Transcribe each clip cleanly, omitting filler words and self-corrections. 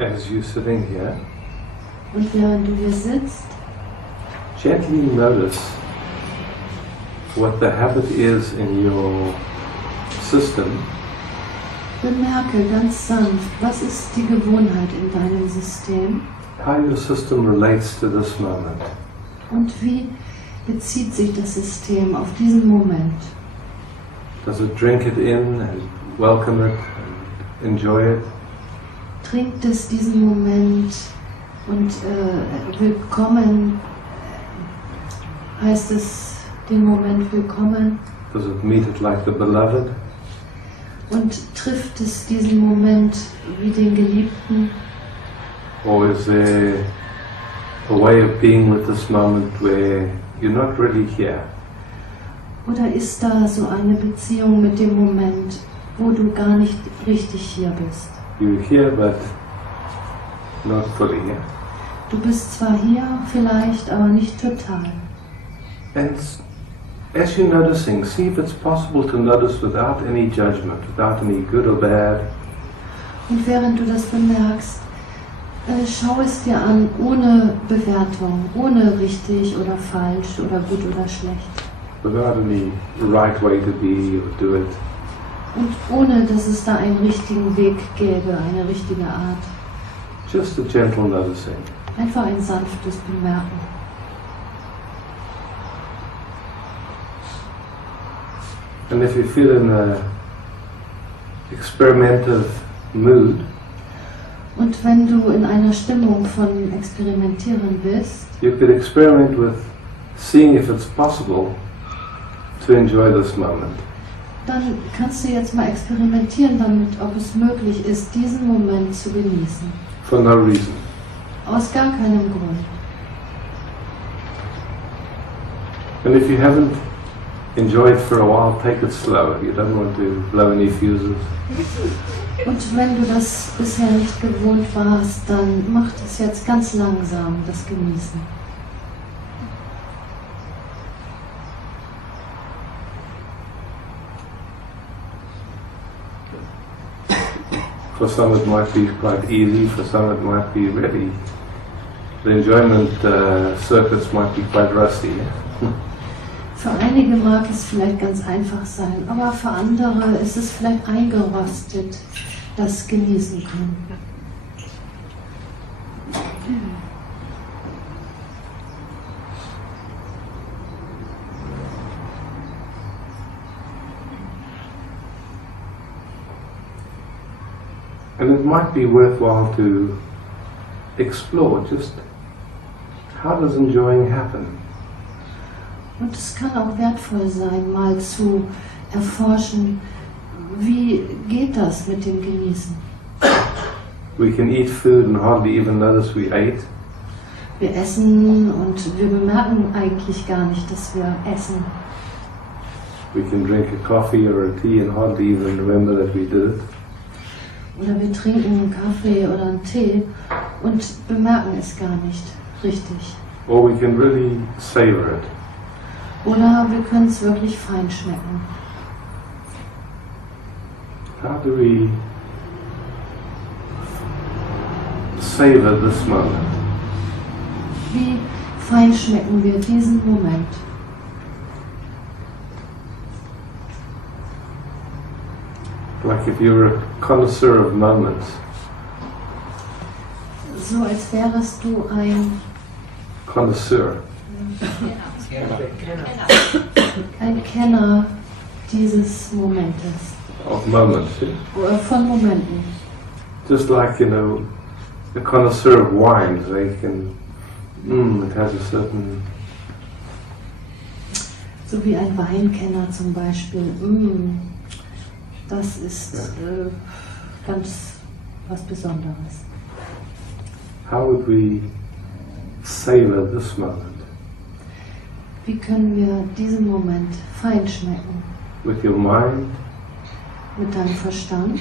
As you're sitting here, und während du hier sitzt, gently notice what the habit is in your system. Bemerke ganz sanft, was ist die Gewohnheit in deinem System How your system relates to this moment. und wie bezieht sich das System auf diesen Moment. Does it drink it in and welcome it and enjoy it? Trinkt es diesen Moment und willkommen, heißt es den Moment willkommen? Does it meet it like the beloved? Und trifft es diesen Moment wie den Geliebten? Or is there a way of being with this moment where you're not really here? Oder ist da so eine Beziehung mit dem Moment, wo du gar nicht richtig hier bist? You're here but not fully here. Du bist zwar hier vielleicht, aber nicht total. And as you're noticing, see if it's possible to notice without any judgment, without any good or bad. Und während du das bemerkst, schau es dir an, ohne Bewertung, ohne richtig oder falsch oder gut oder schlecht. Without any right way to be or do it. Und ohne, dass es da einen richtigen Weg gäbe, eine richtige Art. Just a gentle noticing. Einfach ein sanftes Bemerken. And if you feel in a experimentative mood, und wenn du in einer Stimmung von Experimentieren bist, you could experiment with seeing if it's possible to enjoy this moment. dann kannst du jetzt mal experimentieren damit, ob es möglich ist, diesen Moment zu genießen. For no reason. Aus gar keinem Grund. And if you haven't enjoyed for a while, take it slow. You don't want to blow any fuses. Und wenn du das bisher nicht gewohnt warst, dann mach das jetzt ganz langsam, das Genießen. For some it might be quite easy, for some it might be really, the enjoyment circuits might be quite rusty. Für einige mag es vielleicht ganz einfach sein, aber für andere ist es vielleicht eingerostet, das genießen können. And it might be worthwhile to explore just how does enjoying happen? Und es kann auch wertvoll sein, mal zu erforschen, wie geht das mit dem Genießen? We can eat food and hardly even notice we ate. Wir essen und wir bemerken eigentlich gar nicht, dass wir essen. We can drink a coffee or a tea and hardly even remember that we did it. Oder wir trinken einen Kaffee oder einen Tee und bemerken es gar nicht richtig. Or we can really savor it. Oder wir können es wirklich fein schmecken. How do we savor this moment? Wie fein schmecken wir diesen Moment? Like if you were a connoisseur of moments. So als wärest du ein Connoisseur. Ein Kenner dieses Momentes. Of moments. Oder von Momenten. Just like, a connoisseur of wines, they can, it has a certain... So wie ein Weinkenner zum Beispiel. Das ist ganz was Besonderes. How would we savor this moment? Wie können wir diesen Moment fein schmecken? With your mind, Mit deinem Verstand,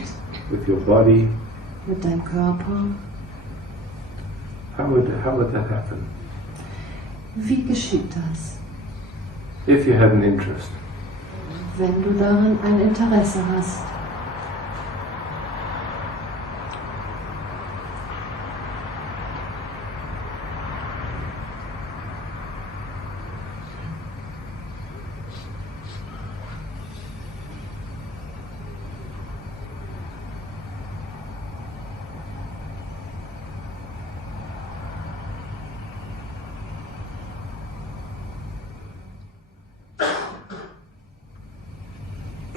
with your body. mit deinem Körper. How would that happen? Wie geschieht das? If you had an interest. Wenn du daran ein Interesse hast.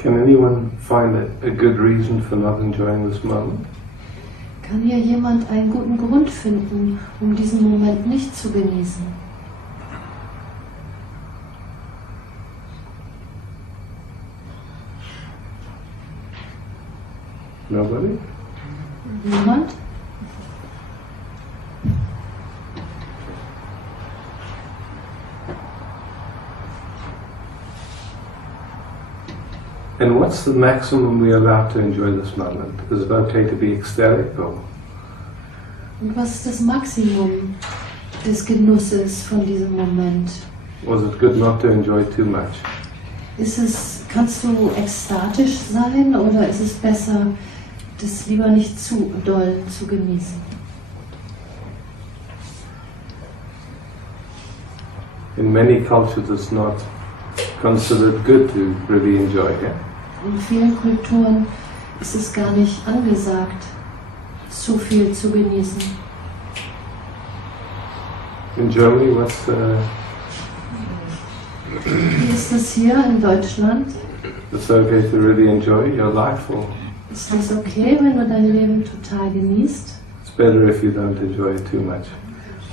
Can anyone find a good reason for not enjoying this moment? Kann hier jemand einen guten Grund finden, um diesen Moment nicht zu genießen? Nobody? Niemand? And what's the maximum we are allowed to enjoy this moment? Is it okay to be ecstatic or? Und was ist das Maximum des Genusses von diesem Moment? Was it good not to enjoy too much? Kannst du ekstatisch sein oder ist es besser, das lieber nicht zu doll zu genießen? In many cultures it's not considered good to really enjoy it. In vielen Kulturen ist es gar nicht angesagt, zu viel zu genießen. In Germany, Wie ist das hier in Deutschland? it's okay to really enjoy your life, or Ist das okay, wenn du dein Leben total genießt? it's better if you don't enjoy it too much?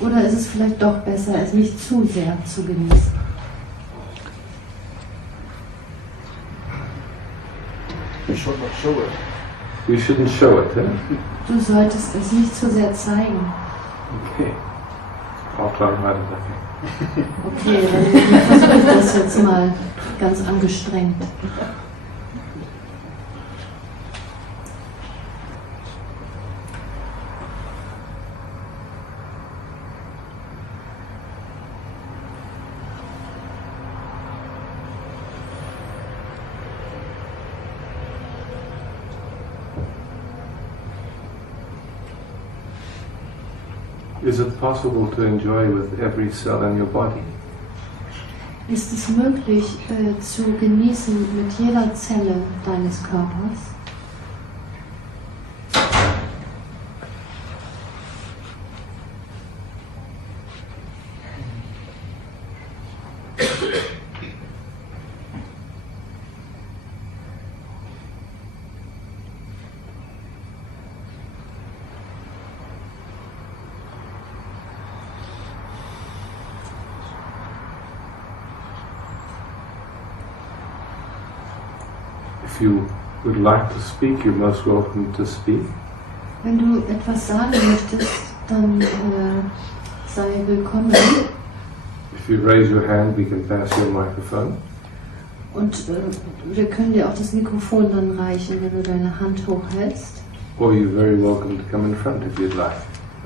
Oder ist es vielleicht doch besser, es nicht zu sehr zu genießen? You should not show it. You shouldn't show it, eh? Du solltest es nicht zu sehr zeigen. Okay. I'll try harder, okay. Okay, dann versuche ich das jetzt mal ganz angestrengt. Is it possible to enjoy with every cell in your body? Ist es möglich, zu genießen mit jeder Zelle deines Körpers? If you would like to speak, you're most welcome to speak. Wenn du etwas sagen möchtest, dann sei willkommen. If you raise your hand, we can pass you a microphone. Und wir können dir auch das Mikrofon dann reichen, wenn du deine Hand hochhältst. Or you're very welcome to come in front if you'd like.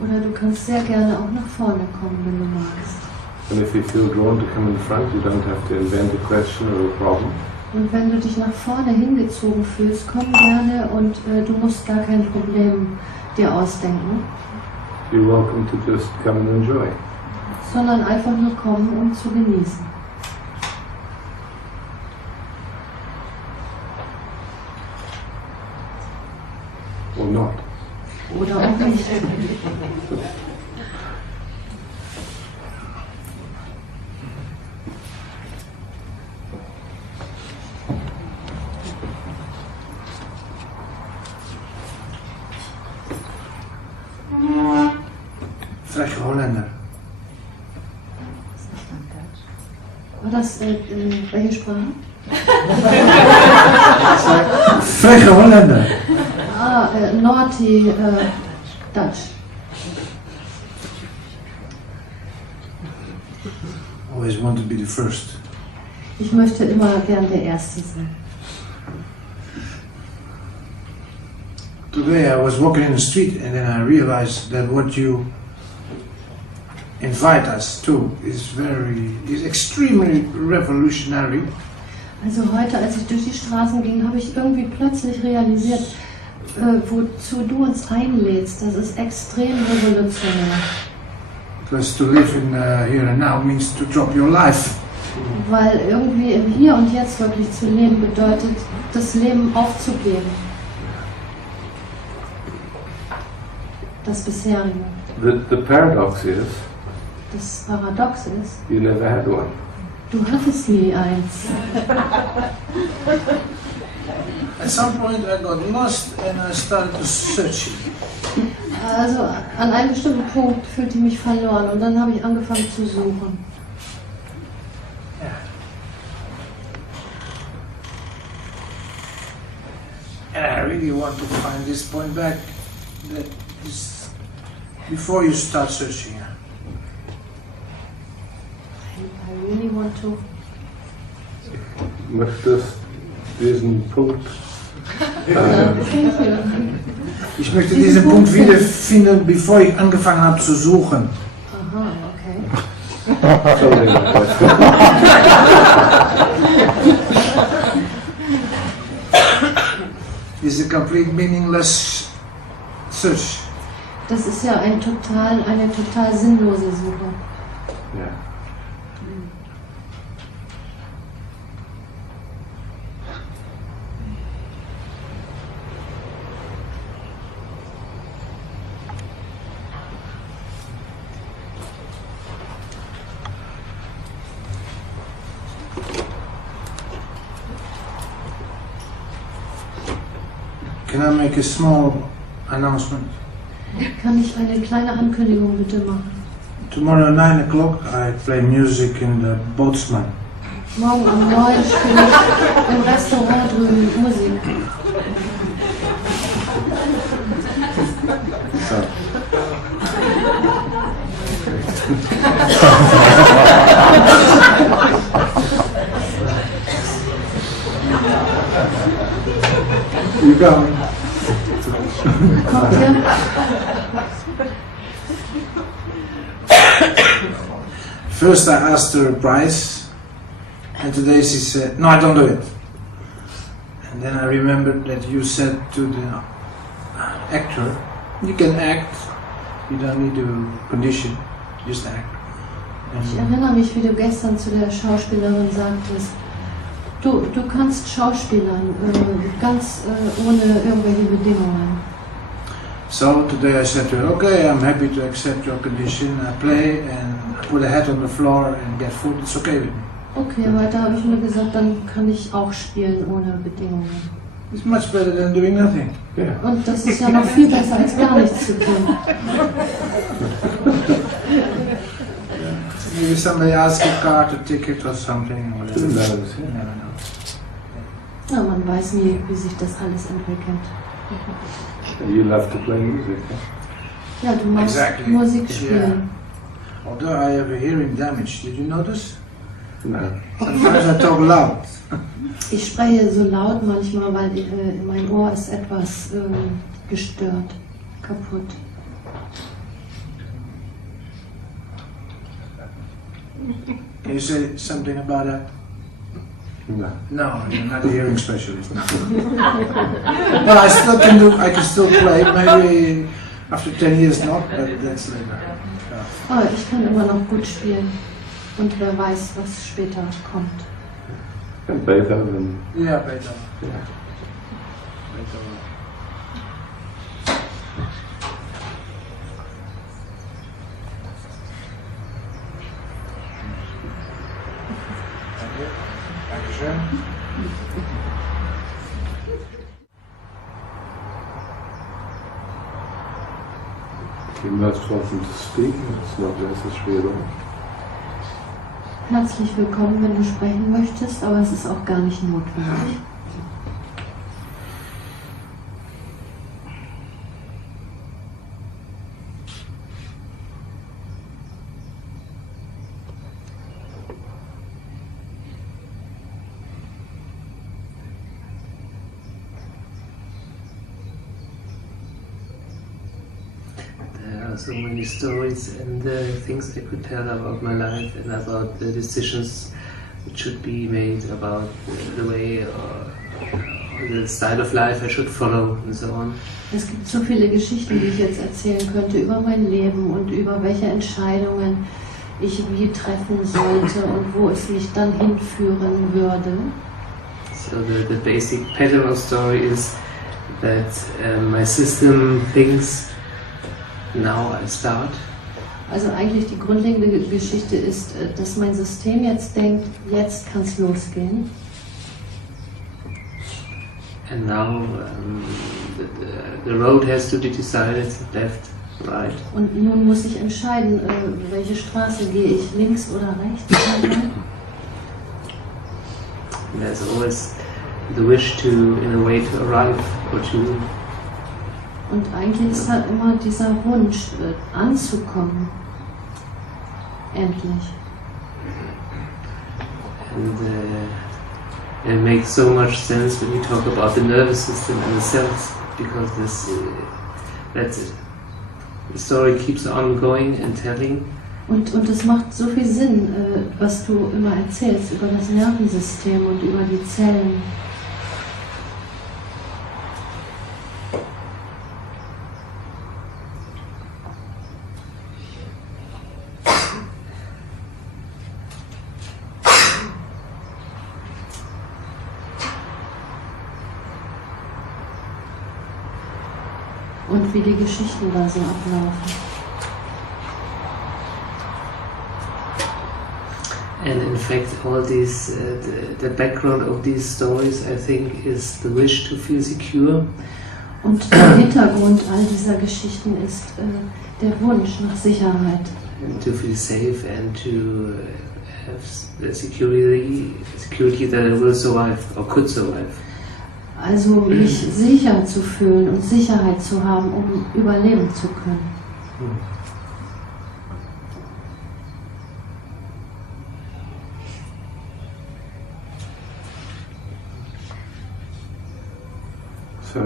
Oder du kannst sehr gerne auch nach vorne kommen, wenn du magst. And if you feel drawn to come in front, you don't have to invent a question or a problem. Und wenn du dich nach vorne hingezogen fühlst, komm gerne und du musst gar kein Problem dir ausdenken. You're welcome to just come and enjoy. Sondern einfach nur kommen, um zu genießen. Or not. Oder auch nicht. Freche Holländer. War das welche Sprache? Freche Holländer. Naughty Dutch. Always want to be the first. Ich möchte immer gern der Erste sein. Today I was walking in the street and then I realized that what you invite us to is extremely revolutionary. Also heute, als ich durch die Straßen ging, habe ich irgendwie plötzlich realisiert, wozu du uns einlädst. Das ist extrem revolutionär. Because to live in here and now means to drop your life. Weil irgendwie im Hier und Jetzt wirklich zu leben bedeutet, das Leben aufzugeben. Das bisherige. The paradox is, Das Paradox ist, you never had one. du hattest nie eins. At some point I got lost and I started to searching. Also an einem bestimmten Punkt fühlte ich mich verloren und dann habe ich angefangen zu suchen. Yeah. And I really want to find this point back. That is before you start searching. I really want to. Möchtest diesen Punkt Thank you. Ich möchte diesen Punkt wiederfinden, bevor ich angefangen habe zu suchen. Aha, okay. It's a complete meaningless search. Das ist ja eine total sinnlose Suche. Ja. Can I make a small announcement? Kann ich eine kleine Ankündigung bitte machen? Tomorrow at 9 o'clock I play music in the Boatsman. Morgen um 9 spiele ich im Restaurant drüben Musik. So. You go. Kommt ihr? First I asked her a price, and today she said, no, I don't do it. And then I remembered that you said to the actor, you can act, you don't need to condition, just act. Ich erinnere mich, wie du gestern zu der Schauspielerin sagtest, du kannst schauspielern, ganz ohne irgendwelche Bedingungen. So today I said to her, okay, I'm happy to accept your condition, I play and put a hat on the floor and get food, it's okay with me. Okay, weiter habe ich nur gesagt, dann kann ich auch spielen ohne Bedingungen. It's much better than doing nothing. Yeah. Und das ist ja noch viel besser, als gar nichts zu tun. Maybe somebody asks a card, a ticket or something. Whatever. Who knows? You never know. Ja, man weiß nie, wie sich das alles entwickelt. You love to play music. Huh? Ja, du magst Exactly. Musik spielen. Although I have a hearing damage, did you notice? No. Sometimes I talk loud. Ich spreche so laut manchmal, weil mein Ohr ist etwas gestört, kaputt. Can you say something about that? No. No, you're not a hearing specialist. No. Well, I can still play. Maybe after 10 years not, but that's later. Aber ich kann immer noch gut spielen. Und wer weiß, was später kommt. And Beethoven. Yeah, better. Yeah. Better. Dankeschön. You're most welcome to speak. It's not necessary at all. Herzlich willkommen, wenn du sprechen möchtest, aber es ist auch gar nicht notwendig. There are so many stories and things I could tell about my life and about the decisions that should be made, about the way or the style of life I should follow and so on. Es gibt so viele Geschichten, die ich jetzt erzählen könnte über mein Leben und über welche Entscheidungen ich wie treffen sollte und wo es mich dann hinführen würde. So the basic pattern of story is that my system thinks, now I start. Also eigentlich die grundlegende Geschichte ist, dass mein System jetzt denkt, jetzt kann es losgehen. And now the road has to be decided, left, right. Und nun muss ich entscheiden, welche Straße gehe ich, links oder rechts. There's always the wish to, in a way, to arrive or to. Und eigentlich ist halt immer dieser Wunsch, anzukommen. Endlich. And it makes so much sense when you talk about the nervous system and the cells, because that's it. The story keeps on going and telling. Und es macht so viel Sinn, was du immer erzählst über das Nervensystem und über die Zellen. Und wie die Geschichten da so ablaufen. And in fact, all these, the background of these stories, I think, is the wish to feel secure. Und der Hintergrund all dieser Geschichten ist der Wunsch nach Sicherheit. And to feel safe and to have the security that I will survive or could survive. Also mich sicher zu fühlen und Sicherheit zu haben, um überleben zu können. So,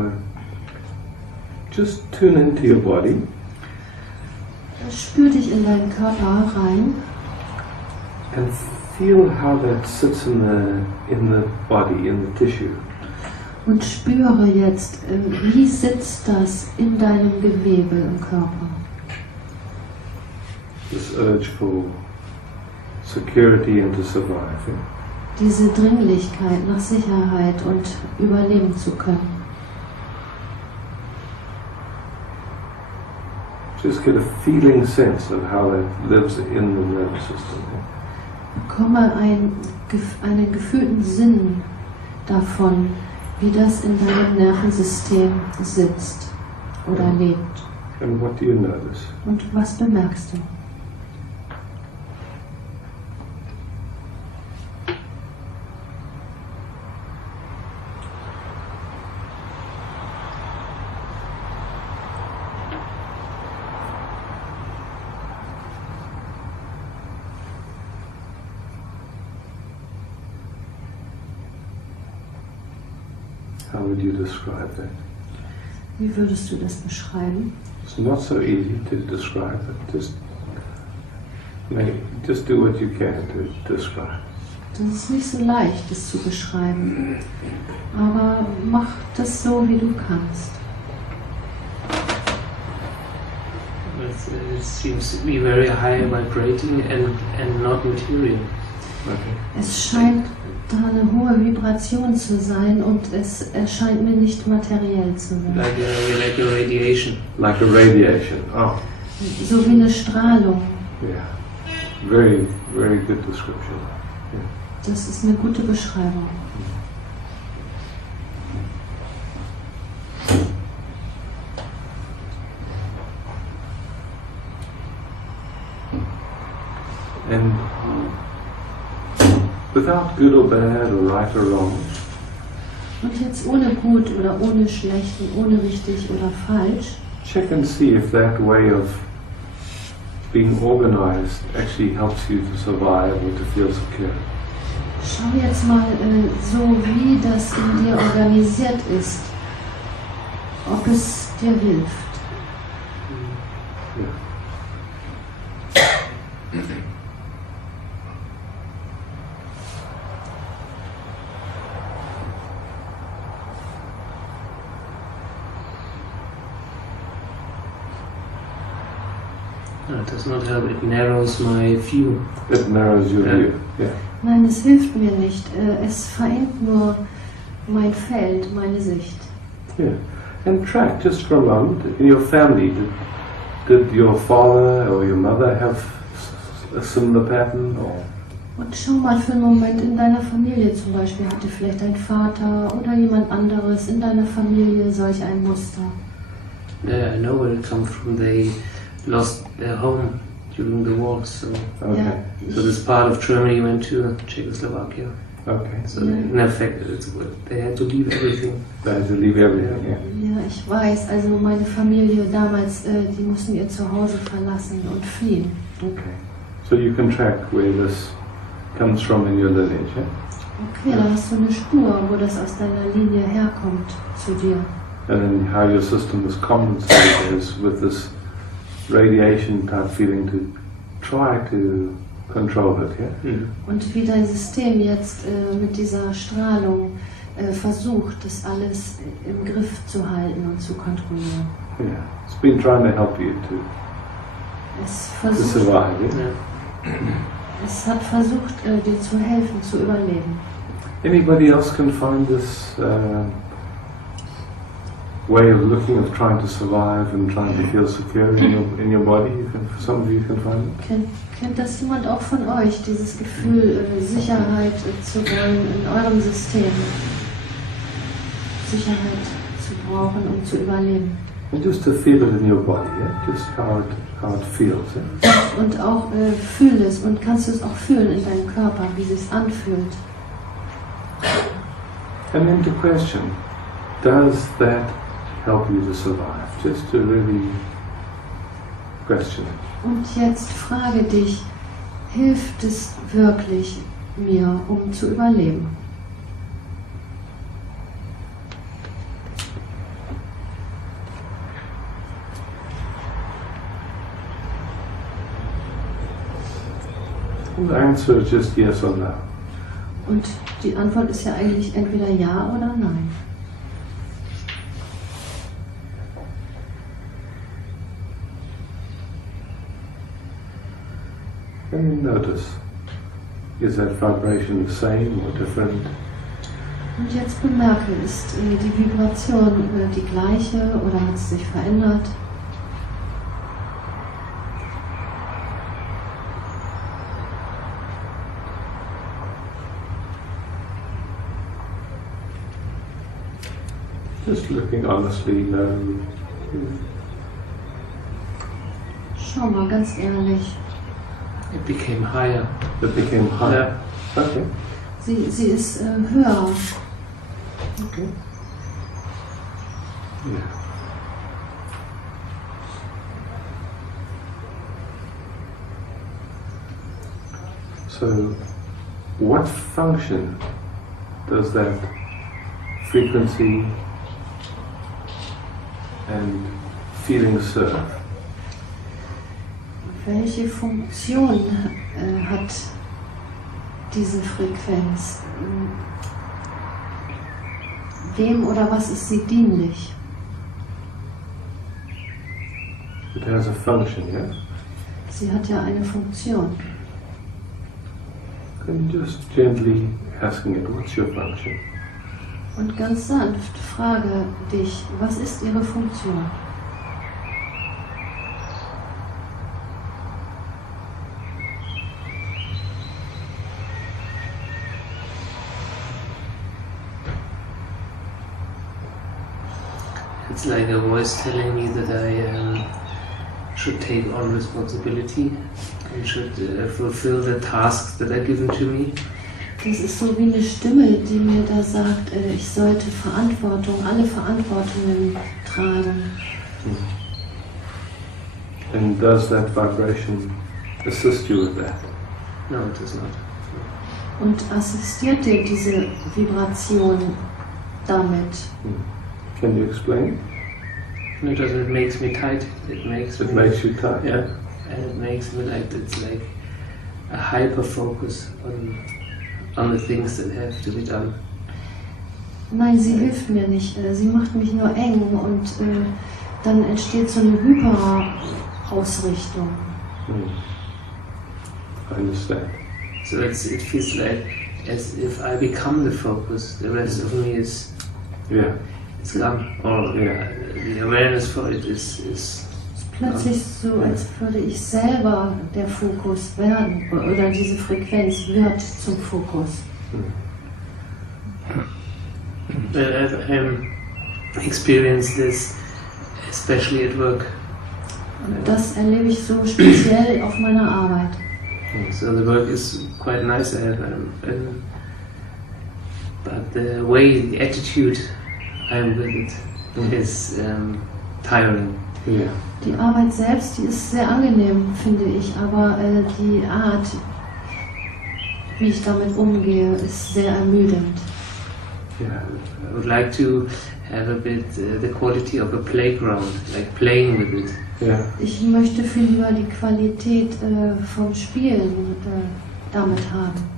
just tune into your body. Spür dich in deinen Körper rein. And feel how that sits in the body, in the tissue. Und spüre jetzt, wie sitzt das in deinem Gewebe im Körper. This urge for security and to survive. Yeah? Diese Dringlichkeit nach Sicherheit und überleben zu können. Just get a feeling sense of how that lives in the nervous system. Bekomme einen gefühlten Sinn davon, wie das in deinem Nervensystem sitzt oder lebt. And what do you notice? Und was bemerkst du? How would you describe that? Wie würdest du das beschreiben? It's not so easy to describe it. Just do what you can to describe. Das ist nicht so leicht, das zu beschreiben. Aber mach das so, wie du kannst. It seems to be very high vibrating and not material. Okay. Es scheint da eine hohe Vibration zu sein und es erscheint mir nicht materiell zu sein. Like a radiation. Like a radiation. Oh. So wie eine Strahlung. Yeah. Very, very good description. Yeah. Das ist eine gute Beschreibung. And without good or bad or right or wrong, Und jetzt ohne gut oder ohne schlecht und ohne richtig oder falsch, check and see if that way of being organized actually helps you to survive or to feel secure. schau jetzt mal so, wie das in dir organisiert ist, ob es dir hilft. Yeah. No, it does not help. It narrows my view. It narrows your view. Yeah. Nein, es hilft mir nicht. Es verengt nur mein Feld, meine Sicht. Yeah. And track just for a moment in your family. Did your father or your mother have a similar pattern? Or Und schau mal für einen Moment in deiner Familie zum Beispiel. Hatte vielleicht dein Vater oder jemand anderes in deiner Familie solch ein Muster? Yeah, I know where it comes from. They lost their home during the war, so Okay. so this part of Germany went to Czechoslovakia. Okay. So in effect, they had to leave everything. They had to leave everything, yeah. Ja, ich weiß. Also meine Familie damals, die mussten ihr Zuhause verlassen und fliehen. Okay. So you can track where this comes from in your lineage, yeah? Okay, da hast du eine Spur, wo das aus deiner Linie herkommt zu dir. And then how your system is compensated is with this radiation type feeling to try to control it, yeah? Und wie dein System jetzt mit dieser Strahlung versucht, das alles im Griff zu halten und zu kontrollieren. Yeah. It's been trying to help you Es, to versucht, survive, yeah? Yeah. es hat versucht, dir zu helfen, zu überleben. Anybody else can find this way of looking, of trying to survive and trying to feel secure in your body? Some of you can find it? Kennt das jemand auch von euch, dieses Gefühl, Sicherheit zu wollen in eurem System? Sicherheit zu brauchen, um zu überleben. And just to feel it in your body, yeah? Just how it feels. Yeah? Und auch fühl es und kannst du es auch fühlen in deinem Körper, wie es anfühlt. And then to question, does that help you to survive? Just to really question it. Und jetzt frage dich, hilft es wirklich mir, um zu überleben? And the answer is just yes or no. Und die Antwort ist ja eigentlich entweder ja oder nein. And you notice, is that vibration the same or different? Und jetzt bemerke, ist die Vibration die gleiche oder hat es sich verändert? Just looking honestly, no. Schau mal, ganz ehrlich. It became higher. It became higher. Okay. Sie ist höher. Okay. Yeah. So, what function does that frequency and feeling serve? Welche Funktion hat diese Frequenz? Wem oder was ist sie dienlich? It has a function, yes? Sie hat ja eine Funktion. And just gently asking it, what's your function? Und ganz sanft frage dich, was ist ihre Funktion? It's like a voice telling me that I should take on responsibility and should fulfill the tasks that are given to me. Das ist so wie eine Stimme, die mir da sagt, ich sollte alle Verantwortungen tragen. And does that vibration assist you with that? No, it does not. Und assistiert dir diese Vibration damit? Can you explain? No, it doesn't. It makes me tight. It makes It me, makes you tired. yeah, and it makes me like it's like a hyper focus on the things that have to be done. Nein, sie hilft mir nicht. Sie macht mich nur eng und dann entsteht so eine Hyperausrichtung. I understand. So it feels like as if I become the focus. The rest of me is Yeah. it's gone. Or Yeah. the awareness for it is Plötzlich so, als würde ich selber der Fokus werden oder diese Frequenz wird zum Fokus. Experience this, especially at work. Und das erlebe ich so speziell auf meiner Arbeit. So the work is quite nice, but the way, the attitude I'm with it is tiring. Yeah. Die Arbeit selbst, die ist sehr angenehm, finde ich, aber die Art, wie ich damit umgehe, ist sehr ermüdend. Yeah, I would like to have a bit the quality of a playground, like playing with it. Yeah. Ich möchte viel lieber die Qualität vom Spielen damit haben.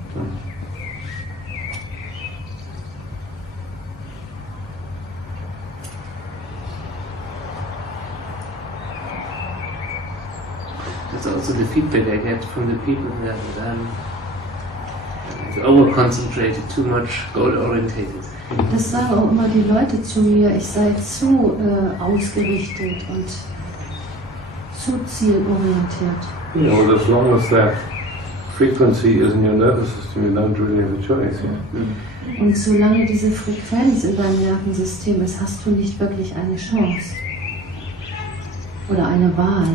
That's also the feedback I get from the people that over-concentrated, too much goal-orientated. Das sagen auch immer die Leute zu mir, ich sei zu ausgerichtet und zu zielorientiert. Yeah, well, as long as that frequency is in your nervous system, you don't really have a choice. Yeah? Und solange diese Frequenz in deinem Nervensystem ist, hast du nicht wirklich eine Chance. Oder eine Wahl.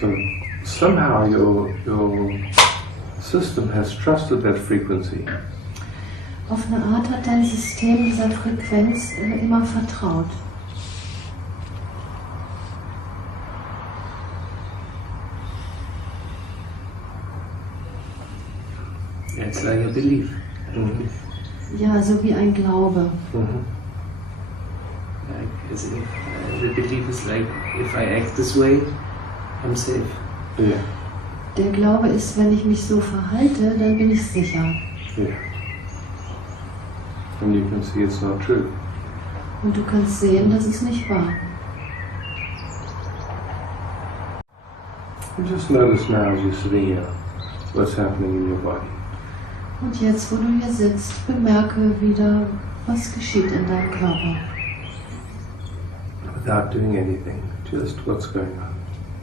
So somehow your system has trusted that frequency. Auf eine Art hat dein System dieser Frequenz immer vertraut. It's like a belief. Ja, so wie ein Glaube. Like as if the belief is like, if I act this way, I'm safe. Yeah. Der Glaube ist, wenn ich mich so verhalte, dann bin ich sicher. Yeah. And you can see it's not true. Und du kannst sehen, das ist nicht wahr. You just notice now as you're sitting here what's happening in your body. Und jetzt, wo du hier sitzt, bemerke wieder, was geschieht in deinem Körper. Without doing anything, just what's going on.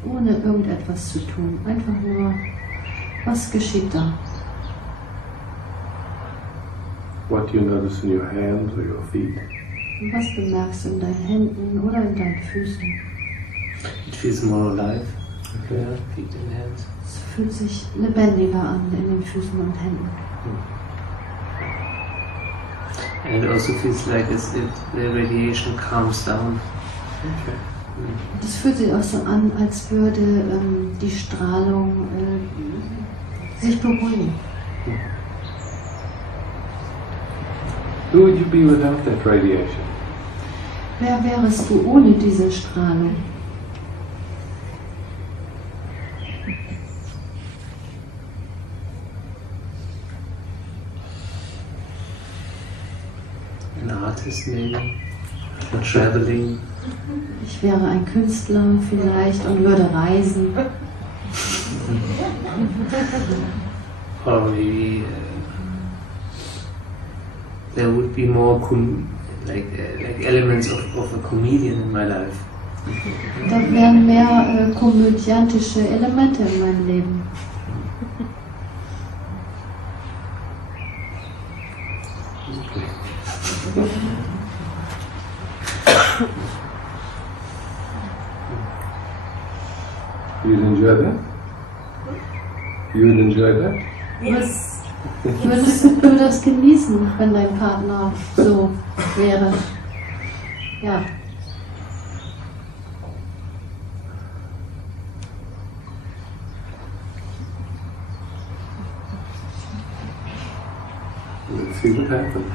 Ohne irgendetwas zu tun. Einfach nur, was geschieht da? What do you notice in your hands or your feet? Und was bemerkst du in deinen Händen oder in deinen Füßen? It feels more alive. Yeah, feet and hands. Es fühlt sich lebendiger an in den Füßen und Händen. And it also feels like as if the radiation calms down. Okay. Das fühlt sich auch so an, als würde die Strahlung sich beruhigen. Who would you be without that radiation? Wer wärest du ohne diese Strahlung? An artist maybe, or traveling. Ich wäre ein Künstler vielleicht und würde reisen. Or maybe there would be more like elements of a comedian in my life. Da wären mehr komödiantische Elemente in meinem Leben. You'd enjoy that? You would enjoy that? Würdest du das genießen, wenn dein Partner so wäre? Ja. Let's see what happens.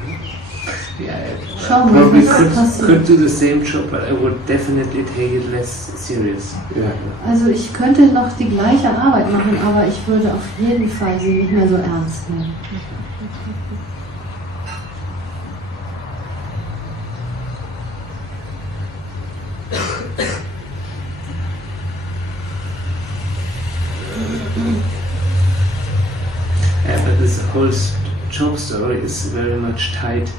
Yeah, Schau I mal, probably was could passiert. do the same job, but I would definitely take it less serious. Yeah. Also ich könnte noch die gleiche Arbeit machen, aber ich würde auf jeden Fall sie nicht mehr so ernst nehmen. But this whole job story is very much tied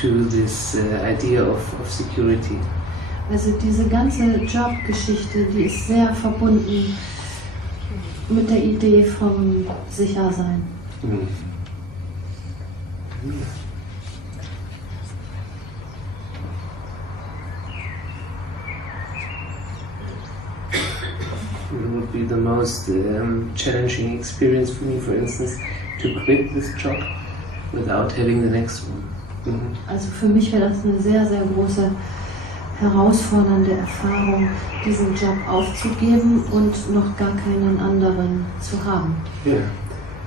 to this idea of security. Also diese ganze Jobgeschichte, die ist sehr verbunden mit der Idee vom Sichersein. Mm. It would be the most challenging experience for me, for instance, to quit this job without having the next one. Mhm. Also für mich wäre das eine sehr, sehr große, herausfordernde Erfahrung, diesen Job aufzugeben und noch gar keinen anderen zu haben. Yeah.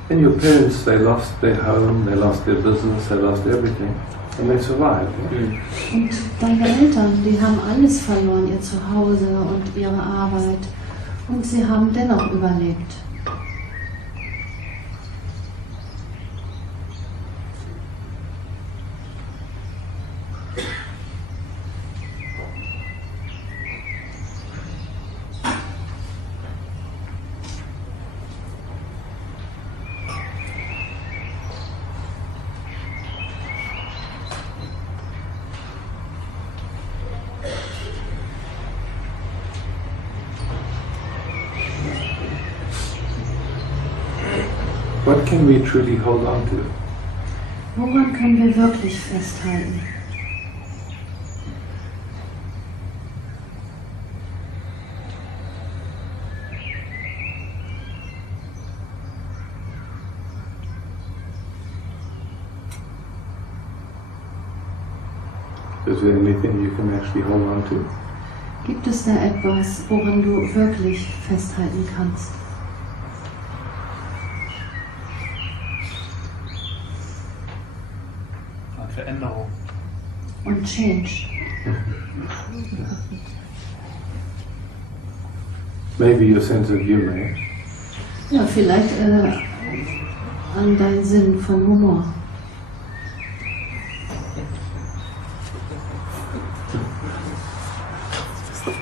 And your parents, they lost their home, they lost their business, they lost everything, and they survived. Yeah? Und deine Eltern, die haben alles verloren, ihr Zuhause und ihre Arbeit, und sie haben dennoch überlebt. What can we truly hold on to? Woran können wir wirklich festhalten? Is there anything you can actually hold on to? Gibt es da etwas, woran du wirklich festhalten kannst? Veränderung. Und Change. Maybe your sense of humor. Ja, vielleicht an deinen Sinn von Humor.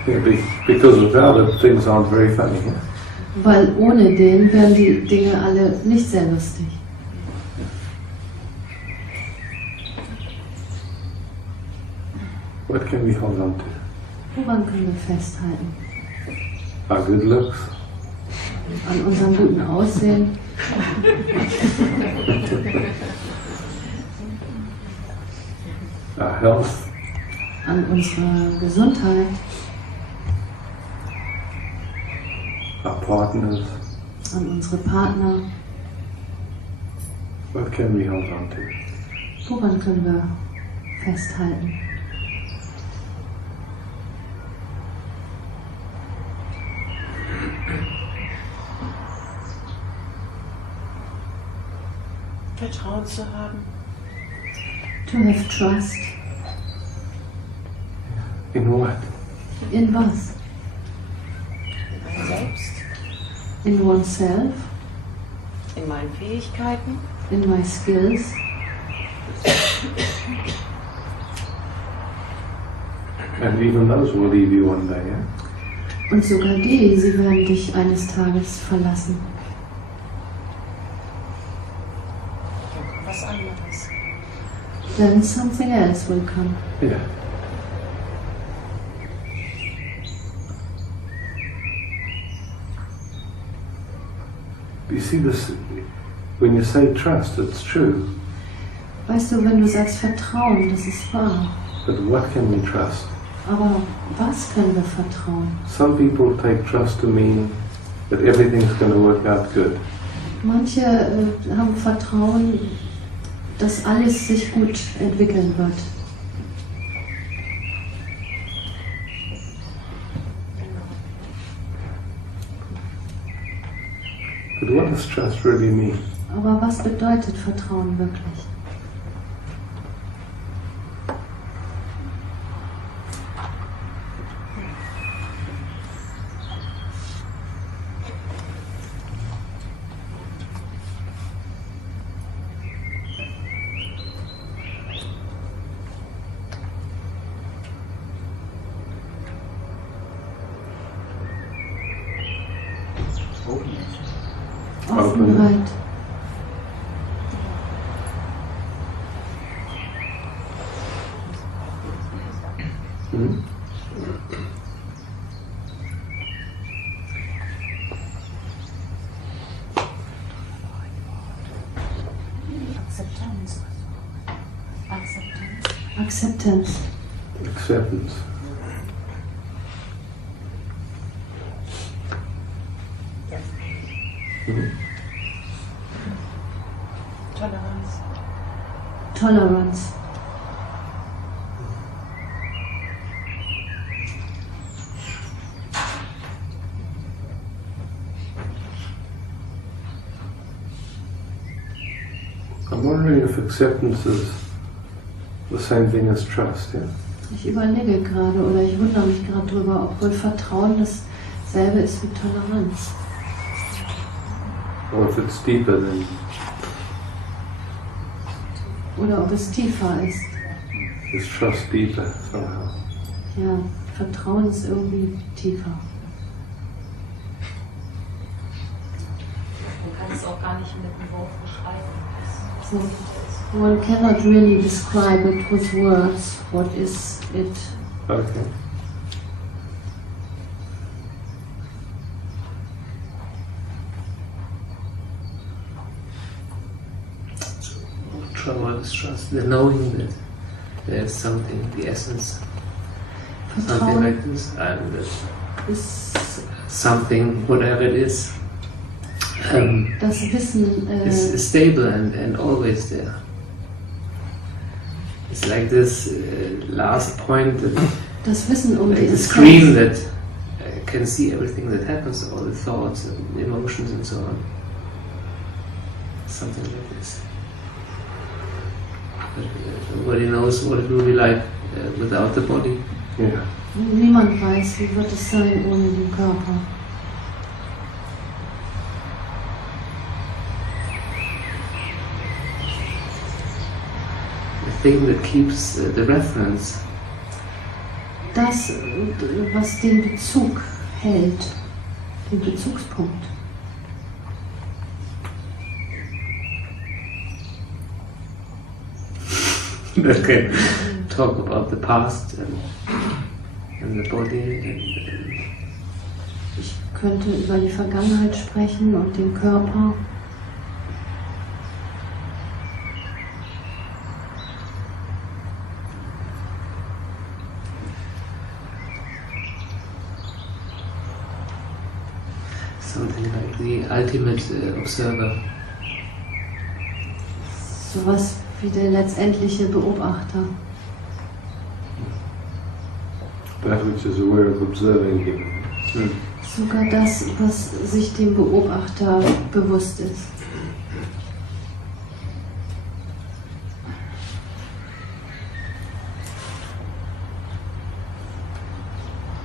Yeah, because without it, things aren't very funny. Yeah? Weil ohne den wären die Dinge alle nicht sehr lustig. What can we hold on to? Woran können wir festhalten? Our good looks, An unserem guten Aussehen, our health, an unserer Gesundheit, our partners. an unsere Partner. What can we hold on to? Woran können wir festhalten? Vertrauen zu haben. To have trust. In what? In was? In einem selbst, In oneself, in meinen Fähigkeiten, in my skills. And even those will leave you one day, yeah? Und sogar die, sie werden dich eines Tages verlassen. dann kommt was anderes. Then something else will come. Yeah. You see this, when you say trust, it's true. Weißt du, wenn du sagst Vertrauen, das ist wahr. But what can we trust? Aber was können wir vertrauen? Some people take trust to mean that everything's going to work out good. Manche haben Vertrauen, dass alles sich gut entwickeln wird. But what does trust really mean? Aber was bedeutet Vertrauen wirklich? Offenheit. Mhm. Akzeptanz. Akzeptanz. Acceptance. Acceptance. Mhm. Toleranz. Tolerance. I'm wondering if acceptance is the same thing as trust, yeah? Ich überlege gerade oder ich wundere mich gerade drüber, ob wohl Vertrauen dasselbe ist wie Toleranz. Or if it's deeper than, Oder ob es tiefer ist. is trust deeper somehow? Ja, Vertrauen ist irgendwie tiefer. Man kann es auch gar nicht mit einem Wort beschreiben. So, one cannot really describe it with words. What is it? Okay. Trauma is trust, the knowing that there's something, the essence, something Vertrauen like this, and that ist something, whatever it is, das Wissen, is stable and always there. It's like this last point, that, das Wissen um like die the Essenz. screen that can see everything that happens, all the thoughts and emotions and so on. Something like this. But nobody knows what it will be like without the body. Yeah. Niemand weiß, wie wird es sein ohne den Körper. The thing that keeps the reference, Das, was den Bezug hält, den Bezugspunkt. that can talk about the past and the body and Ich könnte über die Vergangenheit sprechen und den Körper. something like the ultimate observer. Sowas wie der letztendliche Beobachter. That which is aware of observing him. Sogar das, was sich dem Beobachter bewusst ist.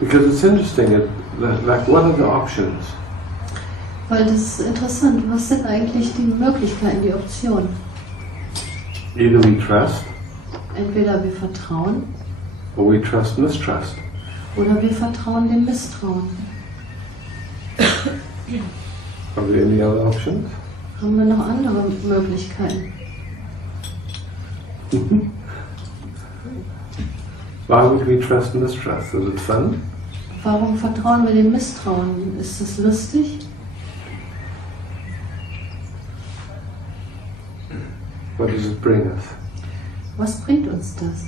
Because it's interesting, like what are the options? Weil das ist interessant, was sind eigentlich die Möglichkeiten, die Optionen? Either we trust, Entweder wir vertrauen or we trust mistrust. oder wir vertrauen dem Misstrauen. Are there any other options? Haben wir noch andere Möglichkeiten? Why would we trust mistrust? Is it fun? Warum vertrauen wir dem Misstrauen? Ist es lustig? What does it bring us? Was bringt uns das?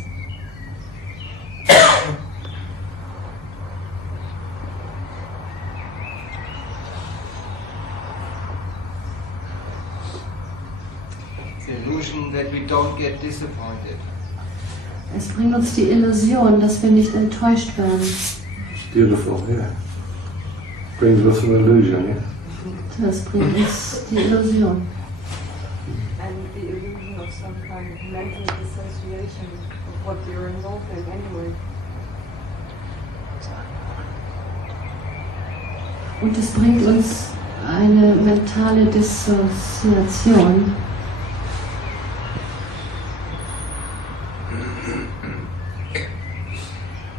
The illusion that we don't get disappointed. Es bringt uns die Illusion, dass wir nicht enttäuscht werden. It's beautiful, yeah. Brings us an illusion, yeah. Das bringt uns die Illusion. And the illusion of some kind of mental dissociation of what you're involved in anyway. Und es bringt uns eine mentale Dissoziation.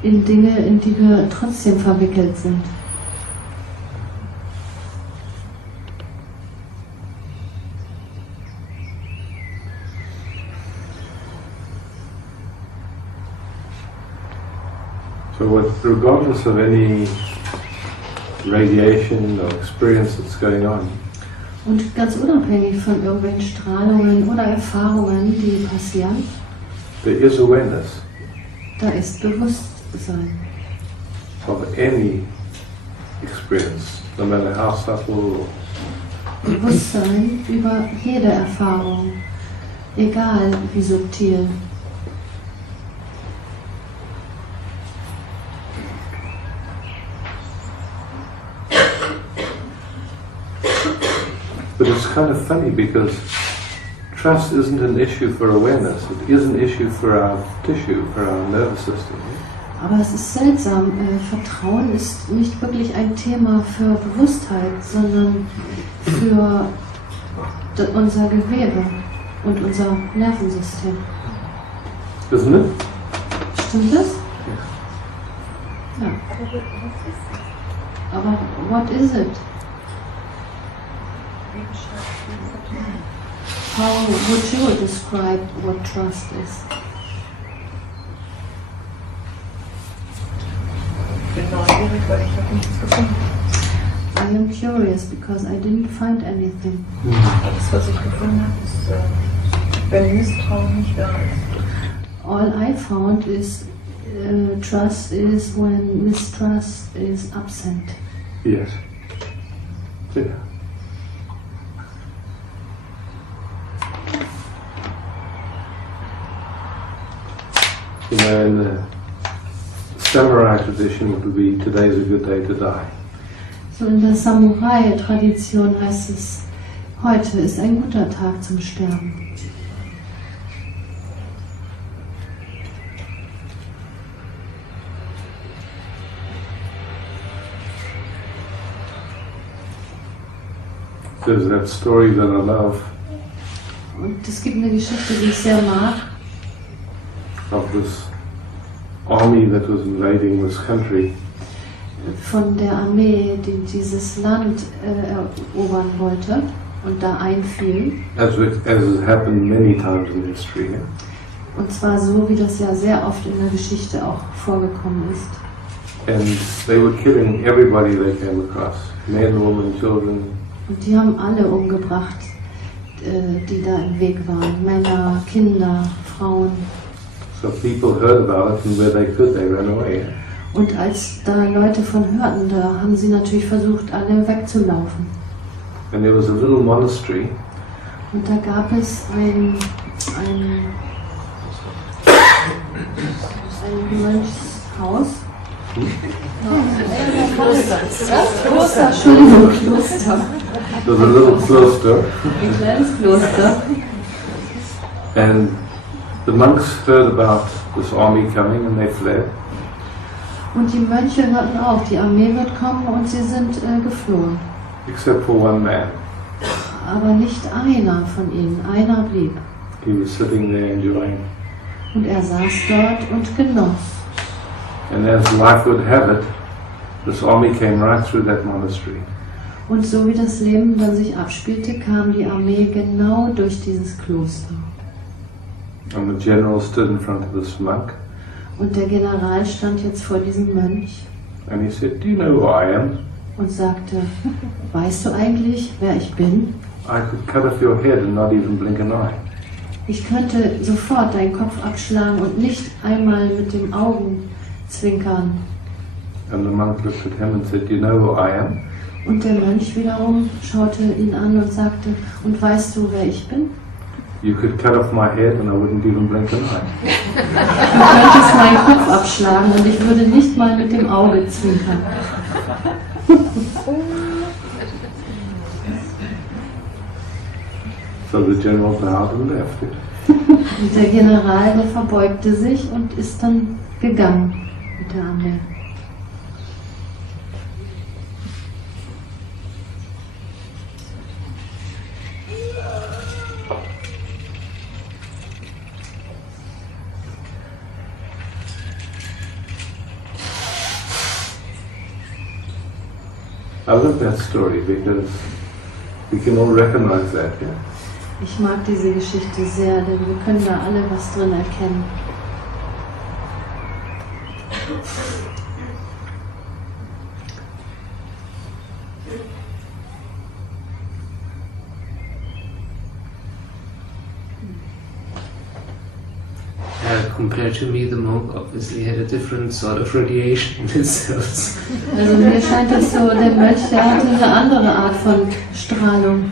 In Dinge, in die wir trotzdem verwickelt sind. regardless of any radiation or experience that's going on, Und ganz unabhängig von irgendwelchen Strahlungen oder Erfahrungen, die passieren, there is awareness da ist Bewusstsein. of any experience, no matter how subtle. Bewusstsein über jede Erfahrung, egal wie subtil. But it's kind of funny because trust isn't an issue for awareness, it is an issue for our tissue, for our nervous system. Aber es ist seltsam, Vertrauen ist nicht wirklich ein Thema für Bewusstheit, sondern für unser Gewebe und unser Nervensystem. Isn't it? Stimmt das? Ja. Aber what is it? How would you describe what trust is? Ich bin neugierig, weil ich habe nichts gefunden. I am curious because I didn't find anything. Alles, was ich gefunden habe, ist, wenn Misstrauen nicht da ist. All I found is trust is when mistrust is absent. Yes. Yeah. You know, in the samurai tradition, it would be today's a good day to die. So in der Samurai-Tradition heißt es, heute ist ein guter Tag zum Sterben. There's that story that I love Und es gibt eine Geschichte, die ich sehr mag, of this army that was invading this country. von der Armee, die dieses Land erobern wollte und da einfiel. As has happened many times in history. Yeah? Und zwar so, wie das ja sehr oft in der Geschichte auch vorgekommen ist. And they were killing everybody they came across, men, women, children. Und die haben alle umgebracht, die da im Weg waren. Männer, Kinder, Frauen. So people heard about it, and where they could, they ran away. Und als da Leute von hörten, da haben sie natürlich versucht, alle wegzulaufen. And there was a little monastery. Und da gab es ein Mönchshaus. Kloster, Entschuldigung, Kloster. There was a little cloister, Ein kleines Kloster. and the monks heard about this army coming, and they fled. Und die Mönche hörten auch, die Armee wird kommen und sie sind geflohen. Except for one man. Aber nicht einer von ihnen, einer blieb. He was sitting there enjoying. Und er saß dort und genoss. And as life would have it, this army came right through that monastery. Und so wie das Leben dann sich abspielte, kam die Armee genau durch dieses Kloster. And the general stood in front of this monk, Und der General stand jetzt vor diesem Mönch and he said, "Do you know who I am? und sagte, weißt du eigentlich, wer ich bin? I could cut off your head and not even blink an eye." Ich könnte sofort deinen Kopf abschlagen und nicht einmal mit den Augen zwinkern. And the monk looked at him and said, "Do you know who I am?" Und der Mönch wiederum schaute ihn an und sagte, und weißt du, wer ich bin? You could cut off my head and I wouldn't even blink an eye. Du könntest meinen Kopf abschlagen und ich würde nicht mal mit dem Auge zwinkern. So the general bowed and left it. Und der General, der verbeugte sich und ist dann gegangen mit der Armee. I love that story because we can all recognize that, yeah? Ich mag diese Geschichte sehr, denn wir können da alle was drin erkennen. compared to me, the monk obviously had a different sort of radiation in his cells. Also mir scheint es so, der Mönch, der hatte eine andere Art von Strahlung.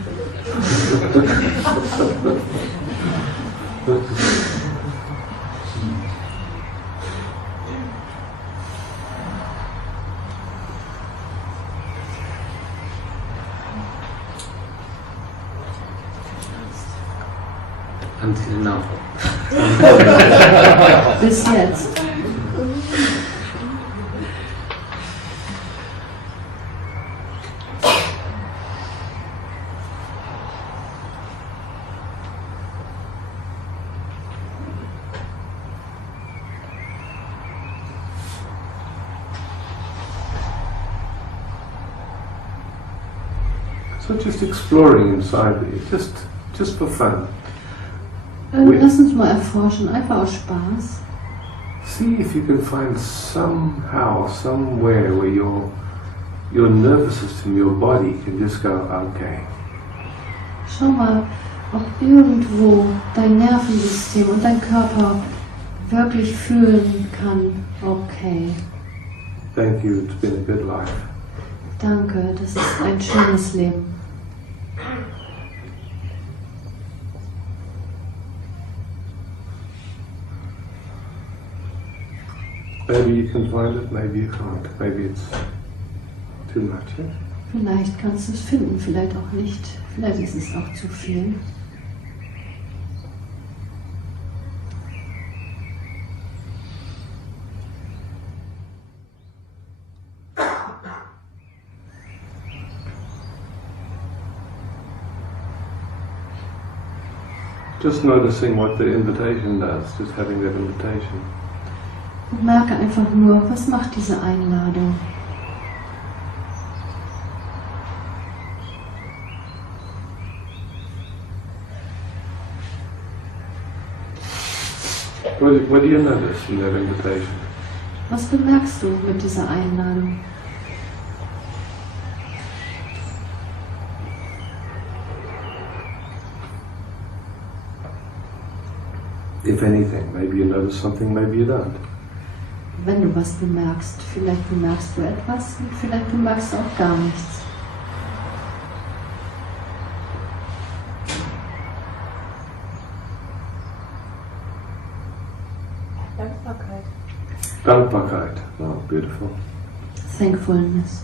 Until now. Bis jetzt. So just exploring inside, just for fun. Lass uns mal erforschen, einfach aus Spaß. See if you can find somehow, somewhere where your nervous system, your body can just go, okay. Schau mal, ob irgendwo dein Nervensystem und dein Körper wirklich fühlen kann, okay. Thank you, it's been a good life. Danke, das ist ein schönes Leben. Maybe you can find it, maybe you can't. Maybe it's too much, yeah? Vielleicht kannst du es finden, vielleicht auch nicht. Vielleicht ist es auch zu viel. Just noticing what the invitation does, just having that invitation. Und merke einfach nur, was macht diese Einladung? What do you notice in that invitation? Was bemerkst du mit dieser Einladung? If anything, maybe you notice something, maybe you don't. Wenn du was bemerkst, vielleicht bemerkst du etwas und vielleicht bemerkst du auch gar nichts. Dankbarkeit. Dankbarkeit. Oh, beautiful. Thankfulness.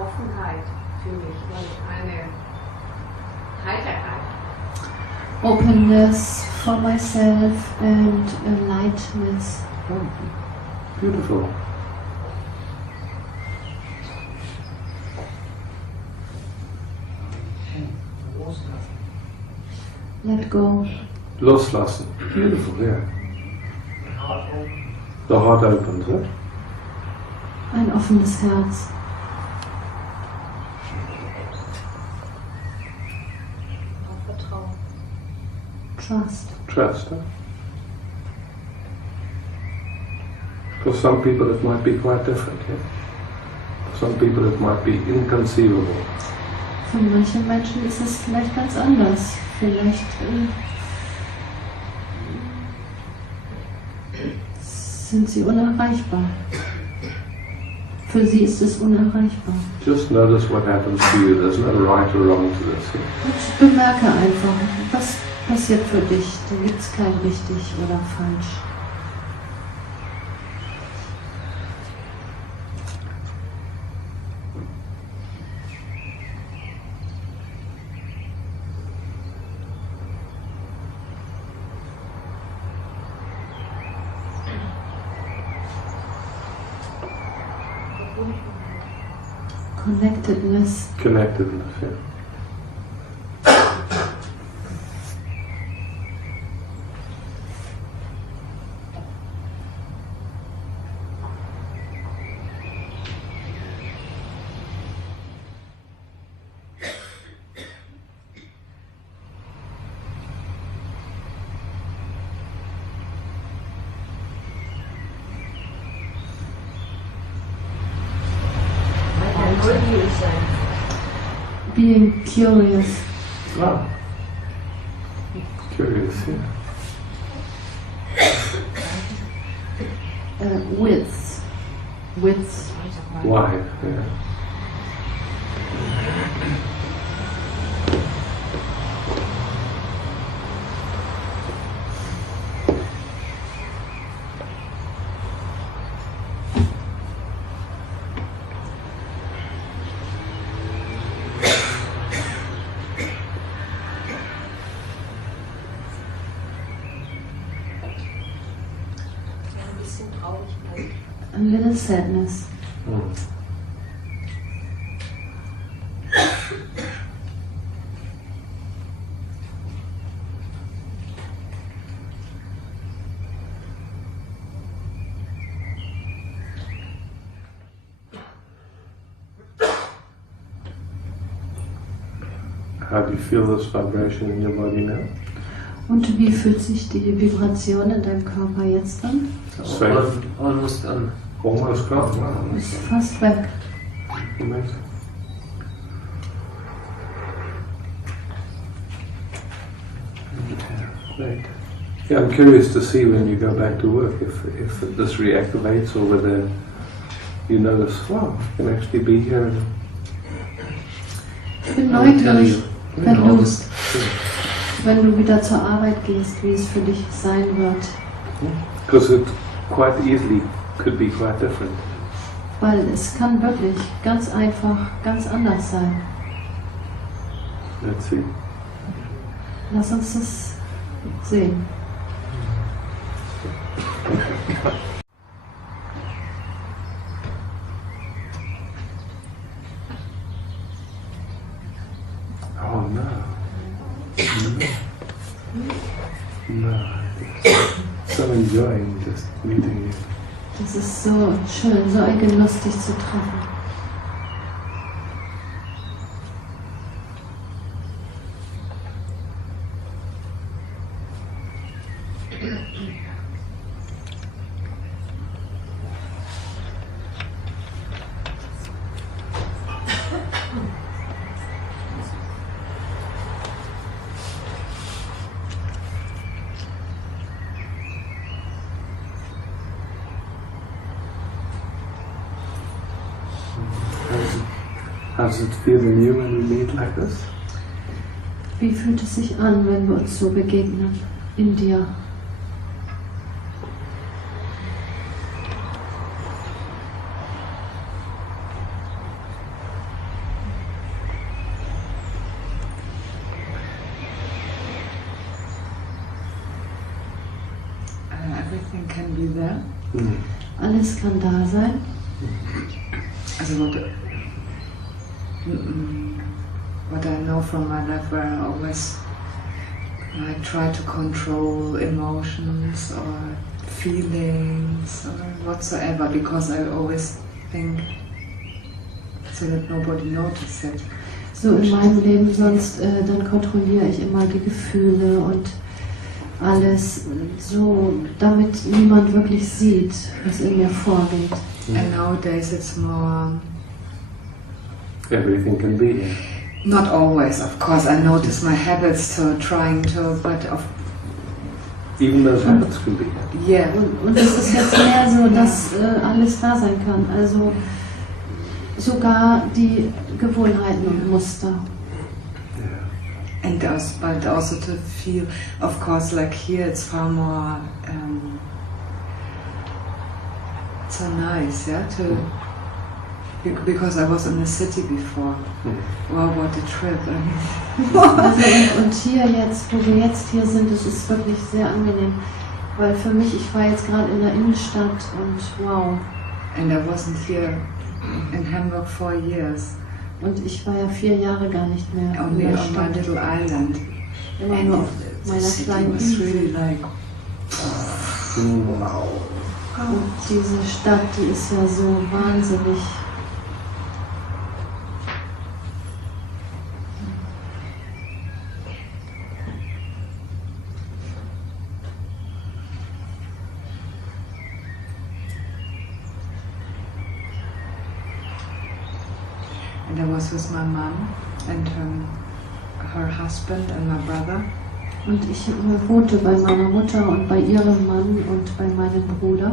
Offenheit für mich und eine Heiterkeit. Openness for myself and a lightness. Beautiful. Let go. Loslassen. Beautiful, yeah. The heart opens, yeah? Ein offenes Herz. Vertrauen. Trust. Trust, huh? For some people it might be quite different, yeah? For some people it might be inconceivable. Für manche Menschen ist es vielleicht ganz anders. Vielleicht sind sie unerreichbar. Für sie ist es unerreichbar. Just notice what happens to you. There's no right or wrong to this. Yeah? Und bemerke einfach, was passiert für dich. Da gibt es kein richtig oder falsch. Connectedness. Connectedness, yeah. being curious. Ah, curious, yeah. Width. Wide, yeah. A little sadness. How do you feel this vibration in your body now? Und wie fühlt sich die Vibration in deinem Körper jetzt an? Almost done. Almost gone. Wow. Ist fast weg. Amazing. Right. Yeah, I'm curious to see when you go back to work if this reactivates or whether you notice, wow, I can actually be here. Ich bin neugierig, wenn du wieder zur Arbeit gehst, wie es für dich sein wird. Because it quite easily could be quite different. Weil es kann wirklich ganz einfach, ganz anders sein. Let's see. Lass uns das sehen. Oh no. No. So enjoying just meeting you. Das ist so schön, so ein Genuss, dich zu treffen. How does it feel in you when we meet like this? Wie fühlt es sich an, wenn wir uns so begegnen? In dir? Everything can be there. Alles kann da sein. Also what I know from my life, where I always try to control emotions or feelings or whatsoever, because I always think so that nobody notices it. So in meinem Leben, sonst dann kontrolliere ich immer die Gefühle und alles so, damit niemand wirklich sieht, was in mir vorgeht. And nowadays it's more... Everything can be here. Not always, of course. I notice my habits to trying to, but even those habits can be here. Yeah. Und es ist jetzt mehr so, dass alles da sein kann. Also sogar die Gewohnheiten und Muster. And but also to feel, of course, like here it's far more so nice, yeah, because I was in the city before. Wow, what a trip! Also und hier jetzt, wo wir jetzt hier sind, das ist wirklich sehr angenehm, weil für mich, ich war jetzt gerade in der Innenstadt und wow. And I wasn't here in Hamburg 4 years. Und ich war ja 4 Jahre gar nicht mehr Only in der on my Stadt. little island. Immer nur auf meiner kleinen Insel. Really like, wow. Und diese Stadt, die ist ja so wahnsinnig. And I was with my mom and husband and my brother. Und ich wohnte bei meiner Mutter und bei ihrem Mann und bei meinem Bruder.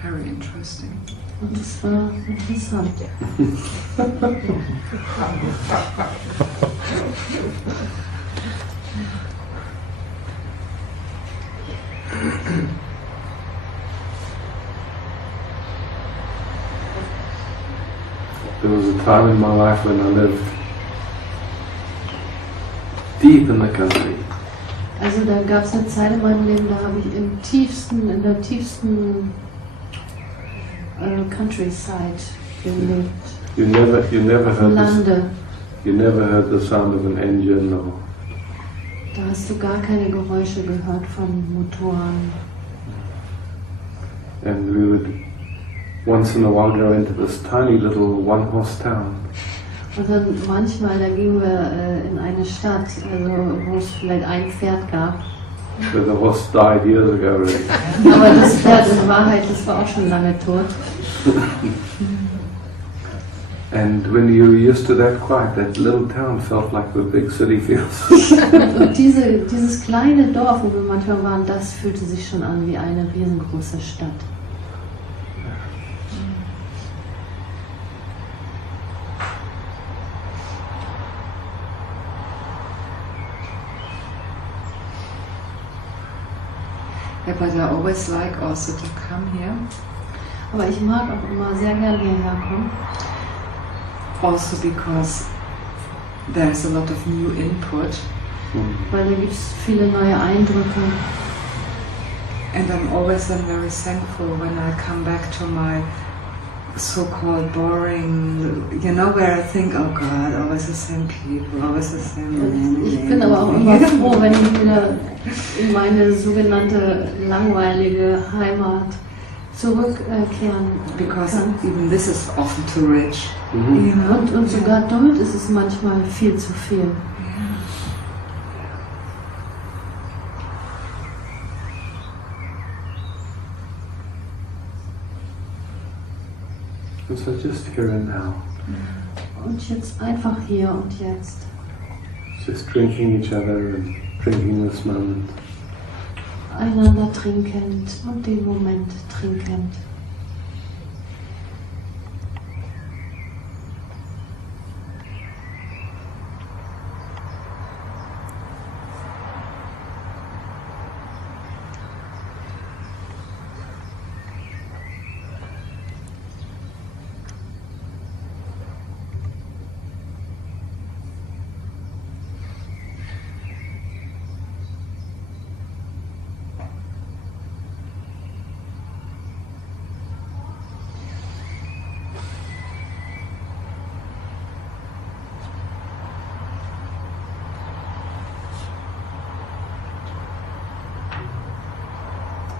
Very interesting. Und es war interessant. There was a time in my life when I lived deep in the country. Also da gab es eine Zeit in meinem Leben, da habe ich in der tiefsten countryside gelebt. You never Lande. You never heard the sound of an engine or. Da hast du gar keine Geräusche gehört von Motoren. And we would once in a while go into this tiny little one-horse town. Und dann manchmal, da gingen wir in eine Stadt, also wo es vielleicht ein Pferd gab. But the horse died years ago already. Aber das Pferd in Wahrheit, das war auch schon lange tot. And when you were used to that quiet, that little town felt like the big city feels. Und dieses kleine Dorf, wo wir manchmal waren, das fühlte sich schon an wie eine riesengroße Stadt. Yeah, but I always like also to come here. Aber ich mag auch immer sehr gerne hierher kommen. Also because there's a lot of new input. Weil da gibt es viele neue Eindrücke. And I'm always then very thankful when I come back to my so-called boring, you know, where I think, oh God, always the same people, always the same. Ich bin aber auch immer froh, wenn ich wieder in meine sogenannte langweilige Heimat zurückkehren Because kann. even this is often too rich. Mm-hmm. You know? Und sogar dort ist es manchmal viel zu viel. And so just here and now. Und jetzt einfach hier und jetzt. Just drinking each other and drinking this moment. Einander trinkend und den Moment trinkend.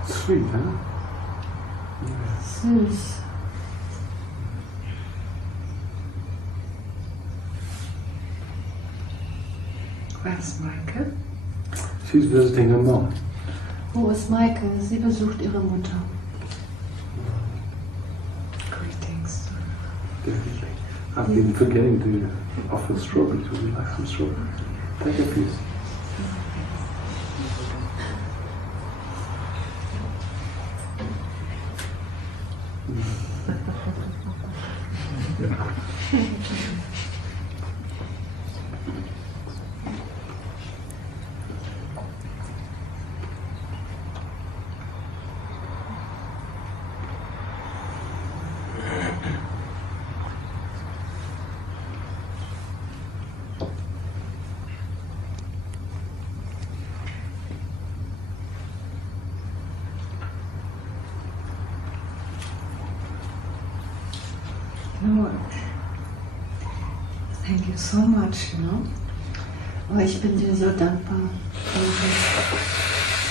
Sweet, huh? Süß. Where's Michael? She's visiting her mom. Wo ist Maike? Sie besucht ihre Mutter. Greetings. Definitely. I've been forgetting to offer strawberries. Would you like some strawberries? Take a piece. No, thank you so much, you know. Aber ich bin dir so dankbar.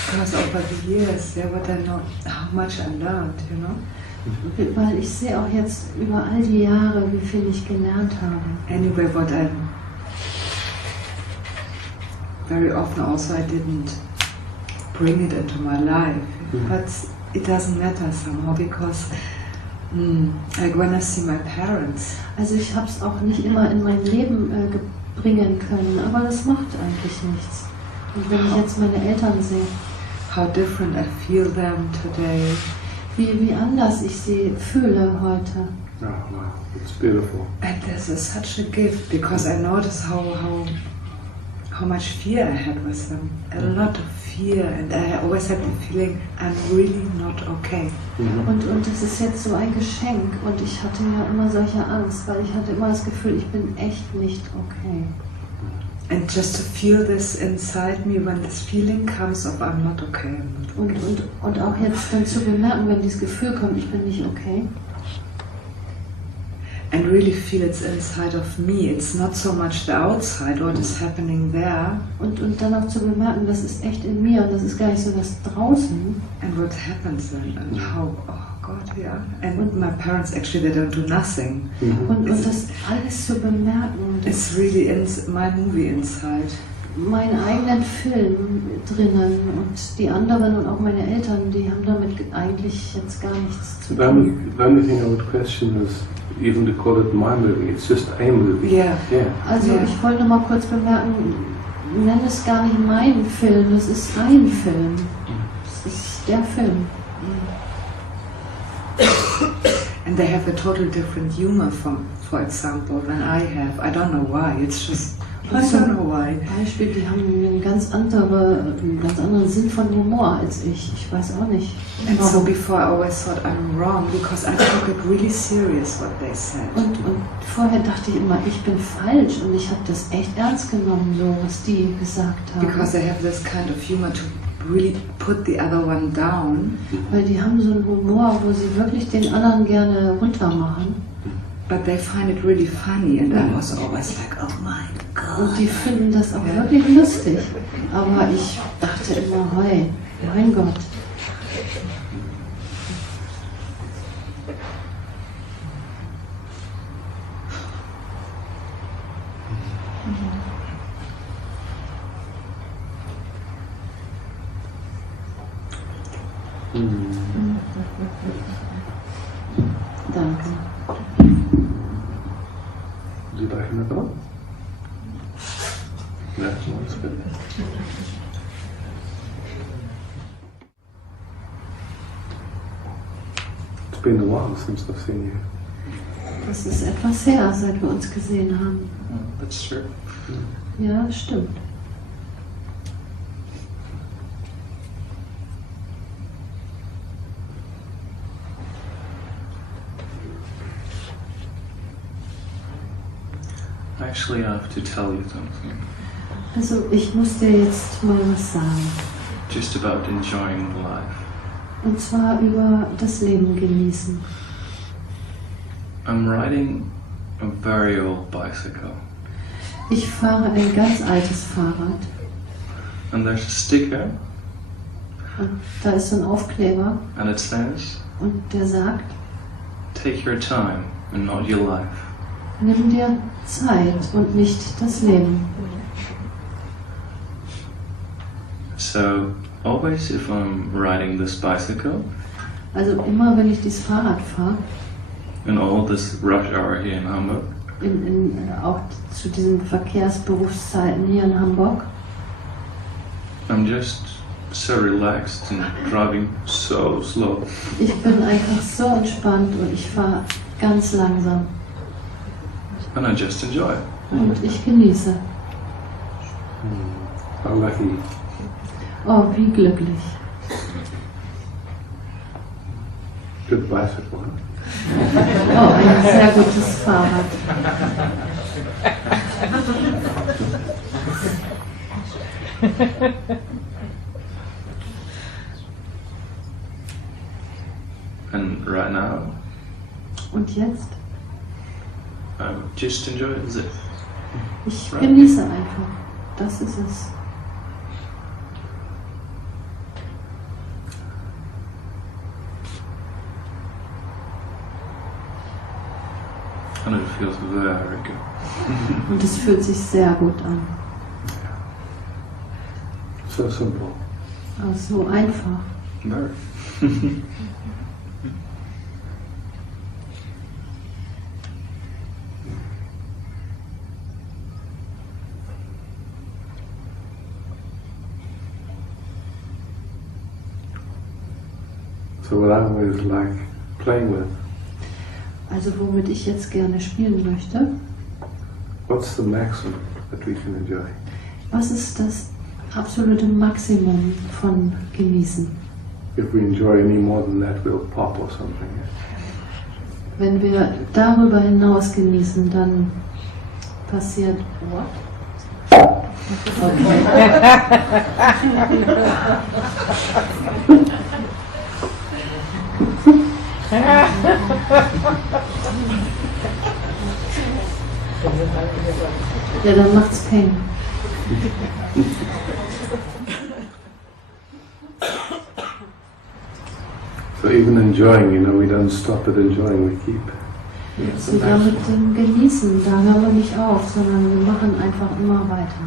Because over the years, yeah, what I know, how much I learned, you know. Weil ich sehe auch jetzt über all die Jahre, wie viel ich gelernt habe. Anyway, what I very often also I didn't bring it into my life, but it doesn't matter somehow because Like when I see my parents. Also ich habe es auch nicht immer in mein Leben bringen können, aber das macht eigentlich nichts. Und wenn ich jetzt meine Eltern sehe, how different I feel them today. Wie anders ich sie fühle heute. Oh, wow, it's beautiful. And this is such a gift because I notice how much fear I had with them. A lot of fear, and I always had the feeling I'm really not okay. Und das ist jetzt so ein Geschenk und ich hatte ja immer solche Angst, weil ich hatte immer das Gefühl, ich bin echt nicht okay. And just to feel this inside me when this feeling comes of I'm not okay. Und auch jetzt dann zu bemerken, wenn dieses Gefühl kommt, ich bin nicht okay. And really feel it's inside of me. It's not so much the outside, what is happening there. Und dann auch zu bemerken, das ist echt in mir und das ist gar nicht so das draußen. And what happens then and how, oh God, yeah. And my parents actually, they don't do nothing. Und das alles zu bemerken. It's really in my movie inside. Meinen eigenen Film drinnen und die anderen und auch meine Eltern, die haben damit eigentlich jetzt gar nichts zu tun. The only thing I would question is even to call it my movie. It's just a movie. Yeah. Also ich wollte noch mal kurz bemerken, nenn es gar nicht mein Film, es ist ein Film. Es ist der Film. And they have a total different humor, for example, than I have. I don't know why. It's just I don't know why. Beispiel, die haben einen ganz anderen Sinn von Humor als ich. Ich weiß auch nicht. And so before I always thought I'm wrong because I took it really serious what they said. Und vorher dachte ich immer, ich bin falsch und ich habe das echt ernst genommen, so was die gesagt haben. Because they have this kind of humor to really put the other one down. Weil die haben so einen Humor, wo sie wirklich den anderen gerne runter machen. But they find it really funny and I was always like, oh my God. Und die finden das auch wirklich lustig. Aber ich dachte immer, hey, mein Gott. Danke. Sie brechen das ab? Ja, das ist gut. It's been a while since I've seen you. Das ist etwas her, seit wir uns gesehen haben. That's true. Ja, das stimmt. Actually, I have to tell you something. Also, ich muss dir jetzt mal was sagen. Just about enjoying life. Und zwar über das Leben genießen. I'm riding a very old bicycle. Ich fahre ein ganz altes Fahrrad. And there's a sticker. Und da ist so ein Aufkleber. And it says, und der sagt, take your time and not your life. Nimm dir Zeit und nicht das Leben. So, always if I'm riding this bicycle, also immer wenn ich dieses Fahrrad fahre, in all this rush hour here in Hamburg, auch zu diesen Verkehrsberufszeiten hier in Hamburg, I'm just so relaxed and driving so slow. Ich bin einfach so entspannt und ich fahre ganz langsam. And I just enjoy it. Und ich genieße. How lucky. Oh, wie glücklich. Good bicycle, huh? Oh, ein sehr gutes Fahrrad. And right now, und jetzt? I'm just enjoying it. Ich genieße einfach. Das ist es. And it feels very good. Und es fühlt sich sehr gut an. So simple. Aber so einfach. Very. So what I always like playing with, Also womit ich jetzt gerne spielen möchte, what's the maximum that we can enjoy? was ist das absolute Maximum von Genießen? If we enjoy any more than that, we'll pop or something. Wenn wir darüber hinaus genießen, dann passiert what? Okay. Ja, dann macht's Pain. So even enjoying, we don't stop at enjoying, we keep. Sogar mit dem Genießen, da hören wir nicht auf, sondern wir machen einfach immer weiter.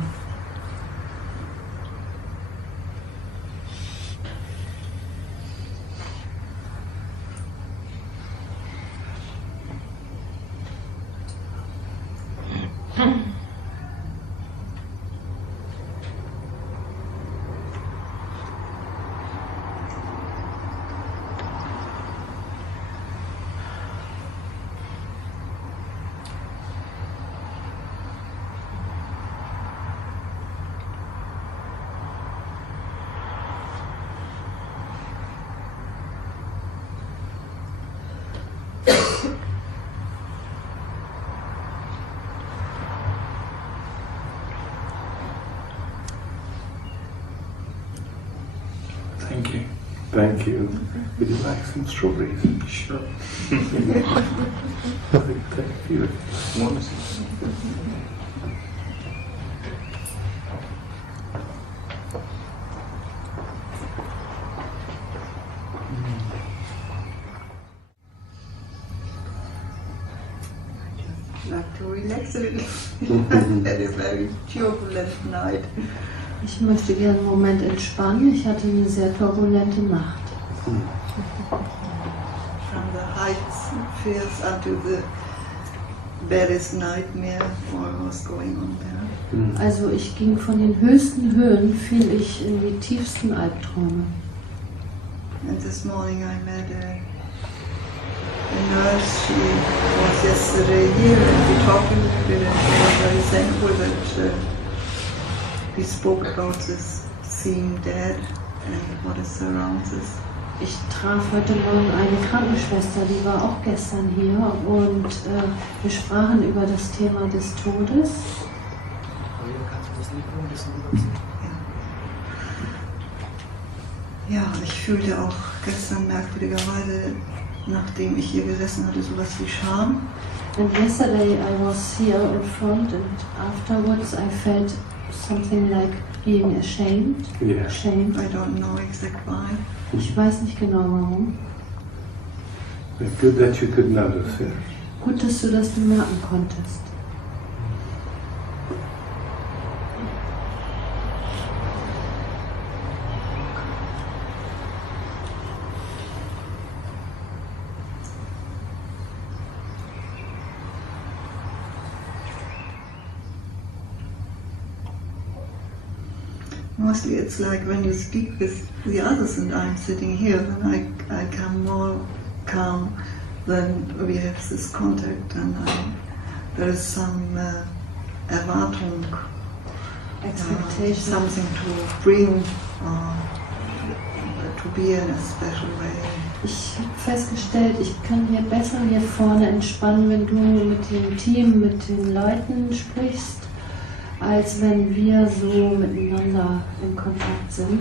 Thank you. Thank you. Would you like some strawberries? Sure. Thank you. Like to relax a little. Had a very turbulent night. Ich möchte gerne einen Moment entspannen. Ich hatte eine sehr turbulente Nacht. From the heights fears unto the barest nightmare, what was going on there. Also ich ging von den höchsten Höhen, fiel ich in die tiefsten Albträume. And this morning I met a nurse. She was yesterday here and we talked a little bit, and she was very thankful that we spoke about this theme, dead, and what is surrounds us. Ich traf heute Morgen eine Krankenschwester, die war auch gestern hier, und wir sprachen über das Thema des Todes. Ja, ich fühlte auch gestern merkwürdigerweise, nachdem ich hier gesessen hatte, sowas wie Scham. And yesterday I was here in front, and afterwards I felt something like being ashamed. Yeah. Ashamed. I don't know exactly why. Ich weiß nicht genau warum. Good that you could notice it. Gut, dass du das bemerken konntest. Mostly it's like when you speak with the others and I'm sitting here, then I come more calm when we have this contact, and there is some Erwartung, Expectation. something to bring, to be in a special way. Ich habe festgestellt, ich kann hier besser hier vorne entspannen, wenn du mit dem Team, mit den Leuten sprichst, als wenn wir so miteinander in Kontakt sind,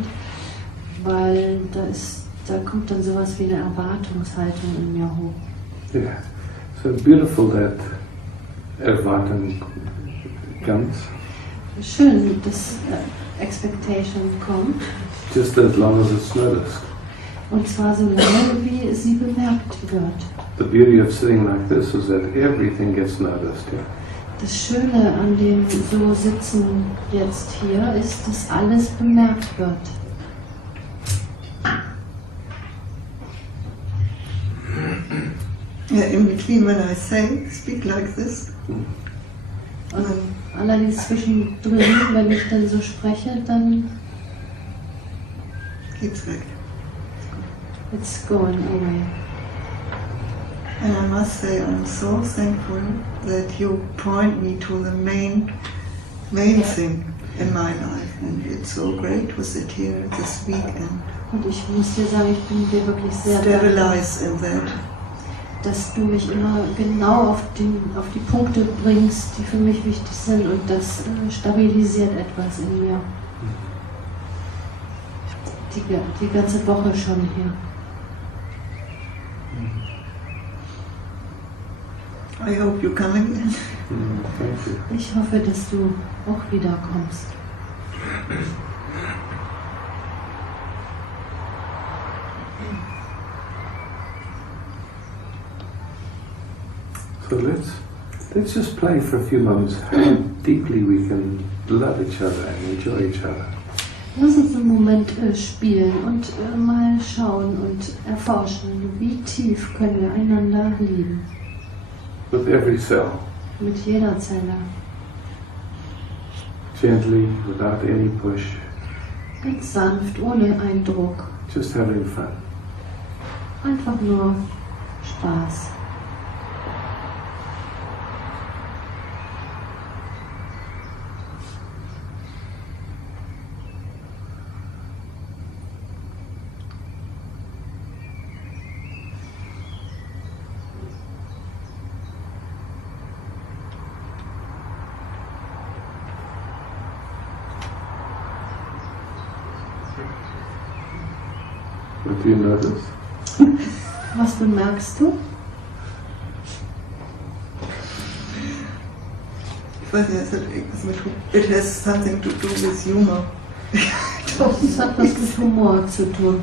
weil da kommt dann sowas wie eine Erwartungshaltung in mir hoch. Yeah. So beautiful that Erwartung comes. Schön, dass Expectation kommt. Just as long as it's noticed. Und zwar so lange, wie sie bemerkt wird. The beauty of sitting like this is that everything gets noticed. Yeah? Das Schöne an dem So-Sitzen jetzt hier ist, dass alles bemerkt wird. Yeah, in between when I speak like this. Und allerdings zwischendrin, wenn ich dann so spreche, dann geht's weg. it's going away. And I must say I'm so thankful that you point me to the main thing in my life, and it's so great to sit here this weekend. Und ich muss dir sagen, ich bin dir wirklich sehr dankbar, Stabilize in that. dass du mich immer genau auf die Punkte bringst, die für mich wichtig sind, und das stabilisiert etwas in mir. Die ganze Woche schon hier. I hope you come again. Thank you. Ich hoffe, dass du auch wiederkommst. So let's just play for a few moments how deeply we can love each other and enjoy each other. Lass uns einen Moment spielen und mal schauen und erforschen, wie tief können wir einander lieben. With every cell, Mit jeder Zelle. gently, without any push, Ganz sanft, ohne Eindruck. just having fun. Einfach nur Spaß. What do you notice? Was bemerkst du? Ich weiß nicht, it has something to do with humor. Das hat was mit Humor zu tun.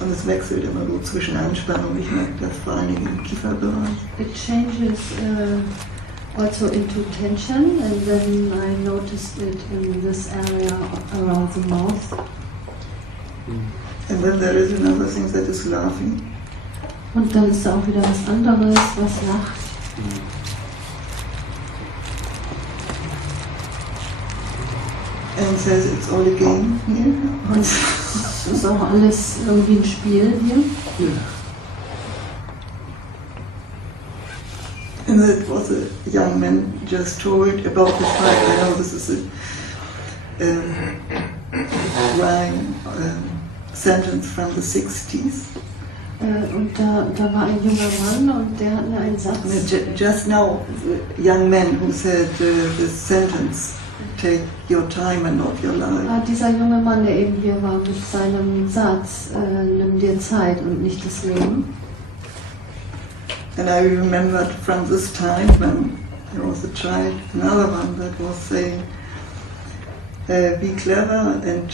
Und es wechselt immer so zwischen Anspannung, ich merke das vor allen Dingen im Kieferbereich. It changes also into tension, and then I noticed it in this area around the mouth. And then there is another thing that is laughing. Und dann ist da auch wieder was anderes, was lacht. And says it's all a game here. Und es ist auch alles irgendwie ein Spiel hier. And that was a young man just told about the fact, I know this is a rhyme sentence from the 60s. Und da war ein junger Mann und der hat mir einen Satz. Just now, the young man who said the sentence, take your time and not your life. Dieser junge Mann, der eben hier war mit seinem Satz, nimm dir Zeit und nicht das Leben. And I remembered from this time when I was a child, another one that was saying, be clever and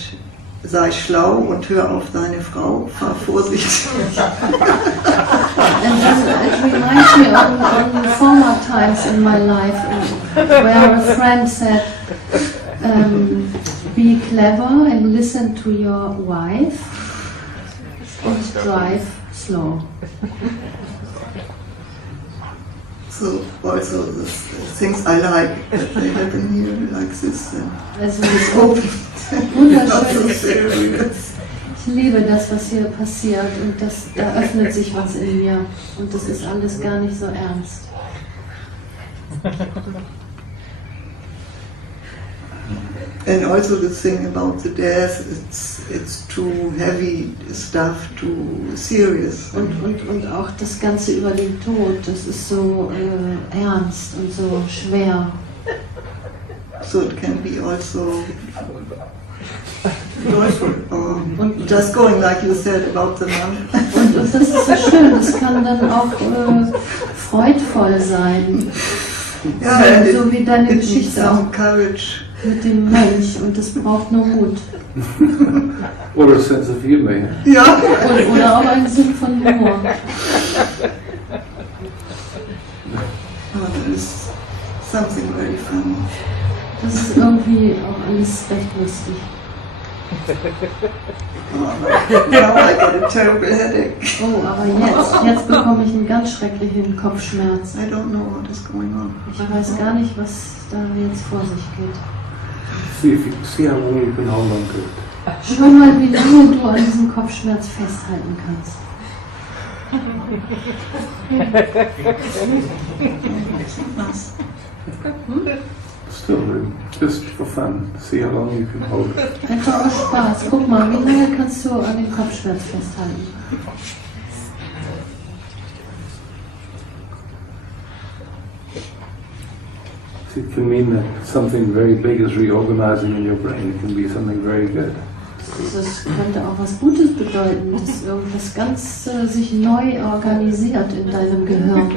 sei schlau und hör auf deine Frau, fahr vorsichtig. And it reminds me of former times in my life where a friend said, be clever and listen to your wife and drive slow. So also the things I like that they happen here like this. Also it's open. wunderschön. Ich liebe das, was hier passiert, und da öffnet sich was in mir und das ist alles gar nicht so ernst. And also the thing about the death, it's too heavy stuff, too serious. Und auch das Ganze über den Tod, das ist so ernst und so schwer. So it can be also joyful, or just going like you said about the nun. Und das ist so schön, das kann dann auch freudvoll sein. Ja, so wie deine Geschichte auch. Courage. Mit dem Mönch, und das braucht nur Mut. Or a sense of humor. Ja. Oder auch einen Sinn von Humor. There is something very funny. Das ist irgendwie auch alles recht lustig. Now I get a terrible headache. Oh, aber jetzt bekomme ich einen ganz schrecklichen Kopfschmerz. I don't know what is going on. Ich weiß gar nicht, was da jetzt vor sich geht. See how long you can hold on to it. Schau mal, wie lange du an diesem Kopfschmerz festhalten kannst. Still, just for fun. See how long you can hold it. Einfach aus Spaß. Guck mal, wie lange kannst du an dem Kopfschmerz festhalten? It can mean that something very big is reorganizing in your brain. It can be something very good. Das könnte auch was Gutes bedeuten, dass irgendwas ganz sich neu organisiert in deinem Gehirn.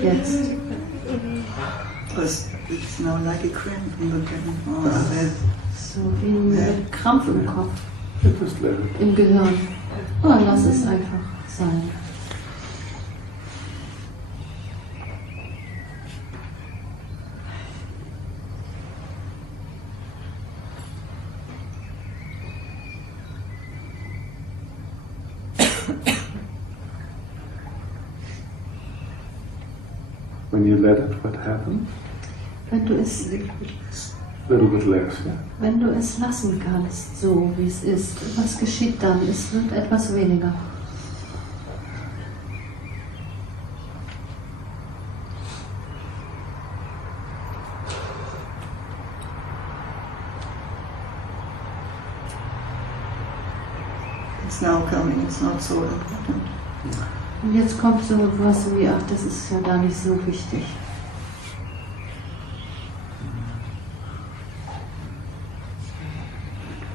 Jetzt. It's now like a cramp in the brain. So wie ein Krampf im Kopf. Just let it. Im Gehirn. Oh, lass es einfach sein. When you let it, what happens? Wenn du es, A little bit less, yeah? wenn du es lassen kannst, so wie es ist, was geschieht dann? Es wird etwas weniger. It's now coming, it's not so important. Und jetzt kommt so etwas wie, ach, das ist ja gar nicht so wichtig.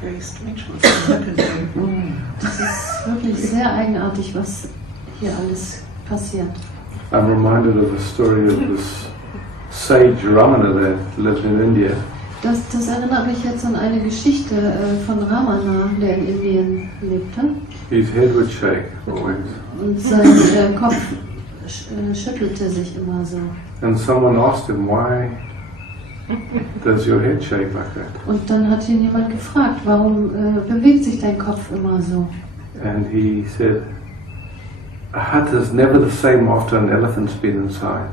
Very strange what's happening. Das ist wirklich sehr eigenartig, was hier alles passiert. I'm reminded of the story of this sage Ramana that lived in India. Das erinnert mich jetzt an eine Geschichte von Ramana, der in Indien lebte. His head would shake always. Und sein Kopf schüttelte sich immer so. And someone asked him, why does your head shake like that? Und dann hat ihn jemand gefragt, warum bewegt sich dein Kopf immer so? And he said, a hut is never the same after an elephant's been inside.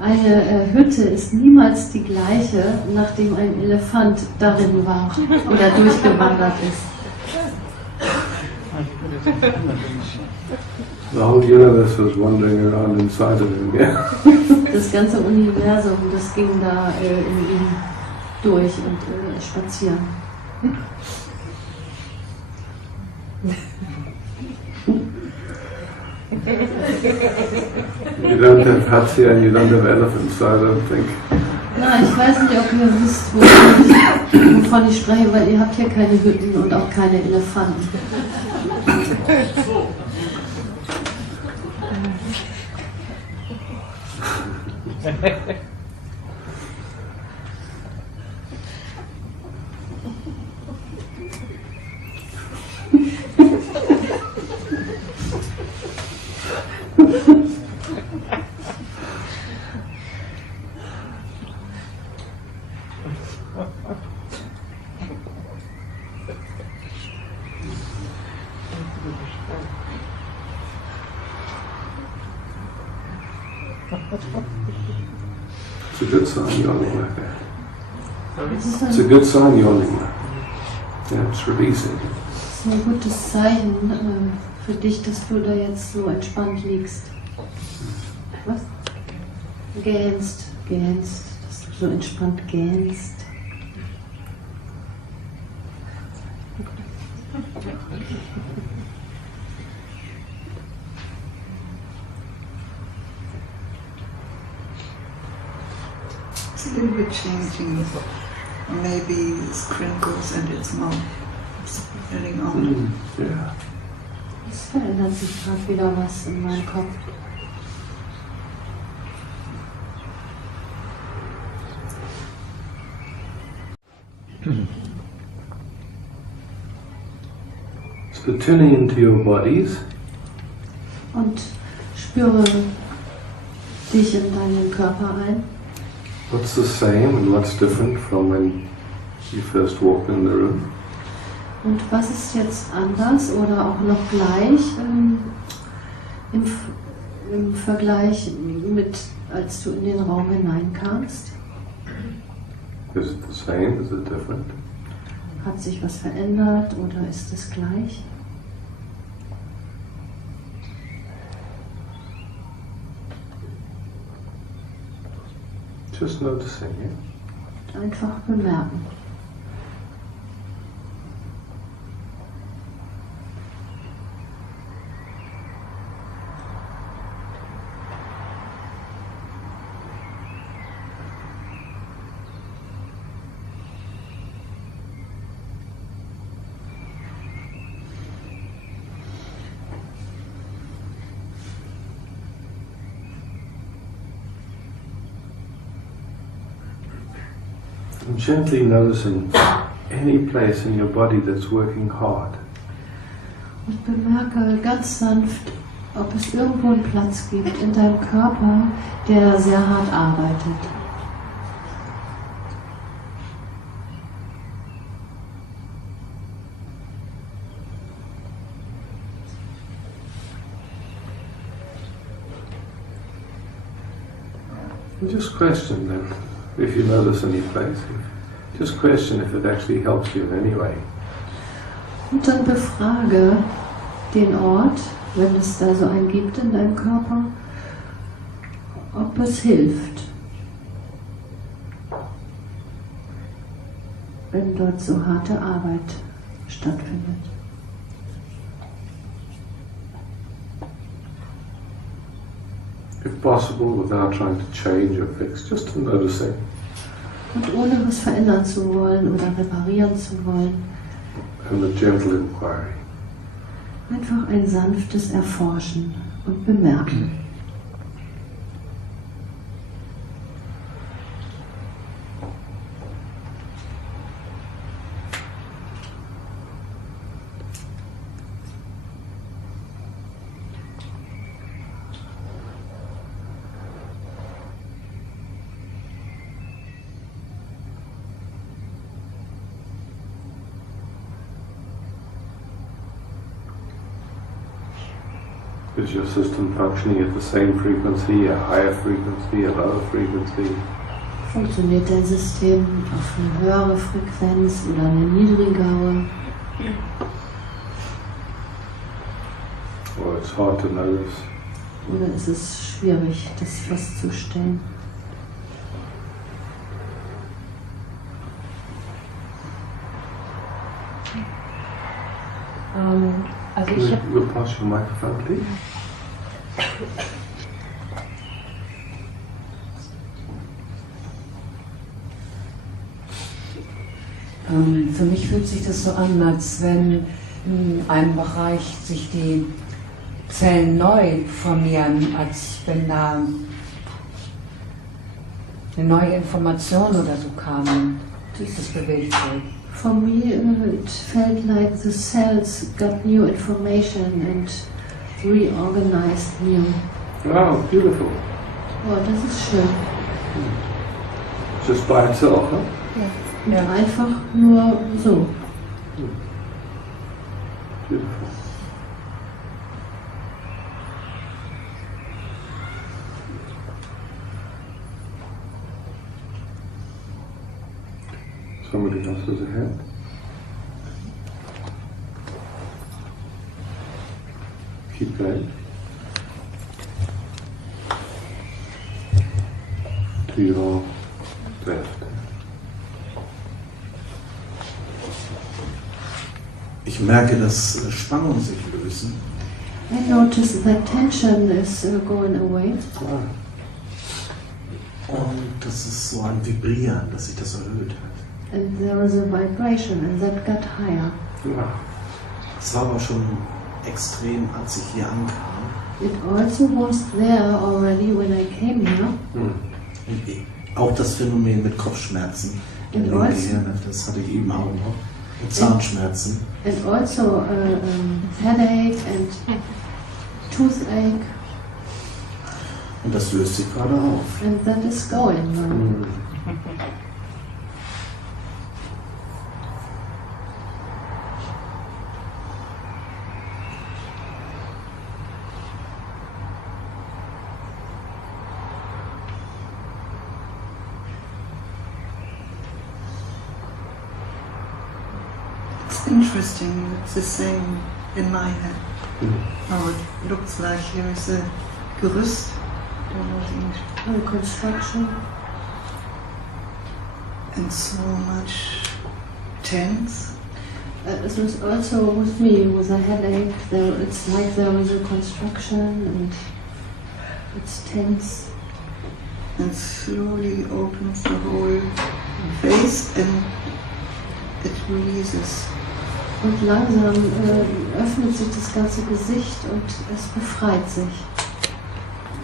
Eine Hütte ist niemals die gleiche, nachdem ein Elefant darin war oder durchgewandert ist. The whole universe was wandering around inside of him, yeah? Das ganze Universum, das ging da in ihm durch und spazieren. You don't have huts here and you don't have elephants, so I don't think. Na, ich weiß nicht, ob ihr wisst, wovon ich spreche, weil ihr habt hier keine Hütten und auch keine Elefanten. It's a good sign yawning like that. It's a good sign yawning. Yeah, it's releasing. Das ist ein gutes Zeichen für dich, dass du da jetzt so entspannt liegst. Was? Gähnst, dass du so entspannt gähnst. It's a little bit changing. Maybe it's crinkles and it's more spreading out. Yeah. Es verändert sich gerade wieder was in meinem Kopf. So tuning into your bodies. Und spüre dich in deinen Körper ein. What's the same and what's different from when you first walked in the room? Und was ist jetzt anders oder auch noch gleich im Vergleich mit, als du in den Raum hineinkamst? Is it the same? Is it different? Hat sich was verändert oder ist es gleich? Just noticing, yeah? Einfach bemerken. And gently noticing any place in your body that's working hard. Und bemerke ganz sanft, ob es irgendwo einen Platz gibt in deinem Körper, der sehr hart arbeitet. And just question them. If you notice any place, just question if it actually helps you in any way. Und dann befrage den Ort, wenn es da so einen gibt in deinem Körper, ob es hilft, wenn dort so harte Arbeit stattfindet. If possible, without trying to change or fix, just noticing. Und ohne was verändern zu wollen oder reparieren zu wollen. And a gentle inquiry. Einfach ein sanftes Erforschen und Bemerken. Is your system functioning at the same frequency, a higher frequency, a lower frequency? Funktioniert dein System auf eine höhere Frequenz oder eine niedrigere? Or it's hard to notice? Oder ist es schwierig, das festzustellen? Also ich habe We'll pass your microphone, please. Für mich fühlt sich das so an, als wenn in einem Bereich sich die Zellen neu formieren, als wenn da eine neue Information oder so kam, das bewegt wird. For me, it felt like the cells got new information and reorganized new. Wow, beautiful. Oh, das ist schön. Just by itself, huh? Und einfach nur so. Beautiful. Somebody else has a hand? Keep going. To your left. Ich merke, dass Spannungen sich lösen. I notice that tension is going away. Und das ist so ein Vibrieren, dass sich das erhöht hat. And there is a vibration and that got higher. Es war aber schon extrem, als ich hier ankam. It also was there already when I came here. Und auch das Phänomen mit Kopfschmerzen. And also, Das hatte ich eben auch noch. Und Zahnschmerzen. And also headache and toothache. Und das löst sich gerade auf. And that is going now. it's interesting, it's the same in my head. How it looks like here is a Gerüst, I don't know the English. A construction. And so much tense. It was also with me, with a headache. It's like there was a construction and it's tense. And slowly opens the whole face and it releases. Und langsam öffnet sich das ganze Gesicht und es befreit sich.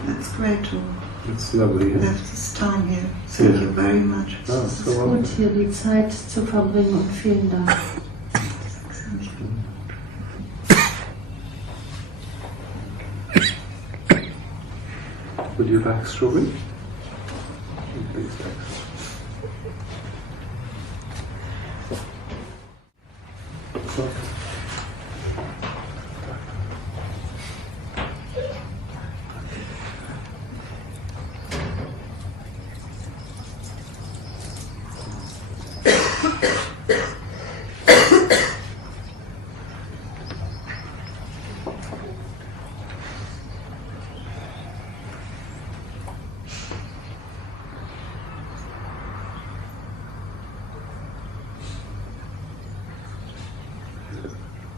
It's great to It's lovely. have this time here. Thank you very much. Oh, Es so ist gut, hier die Zeit zu verbringen und vielen Dank. Would you like strawberry? Please, thanks.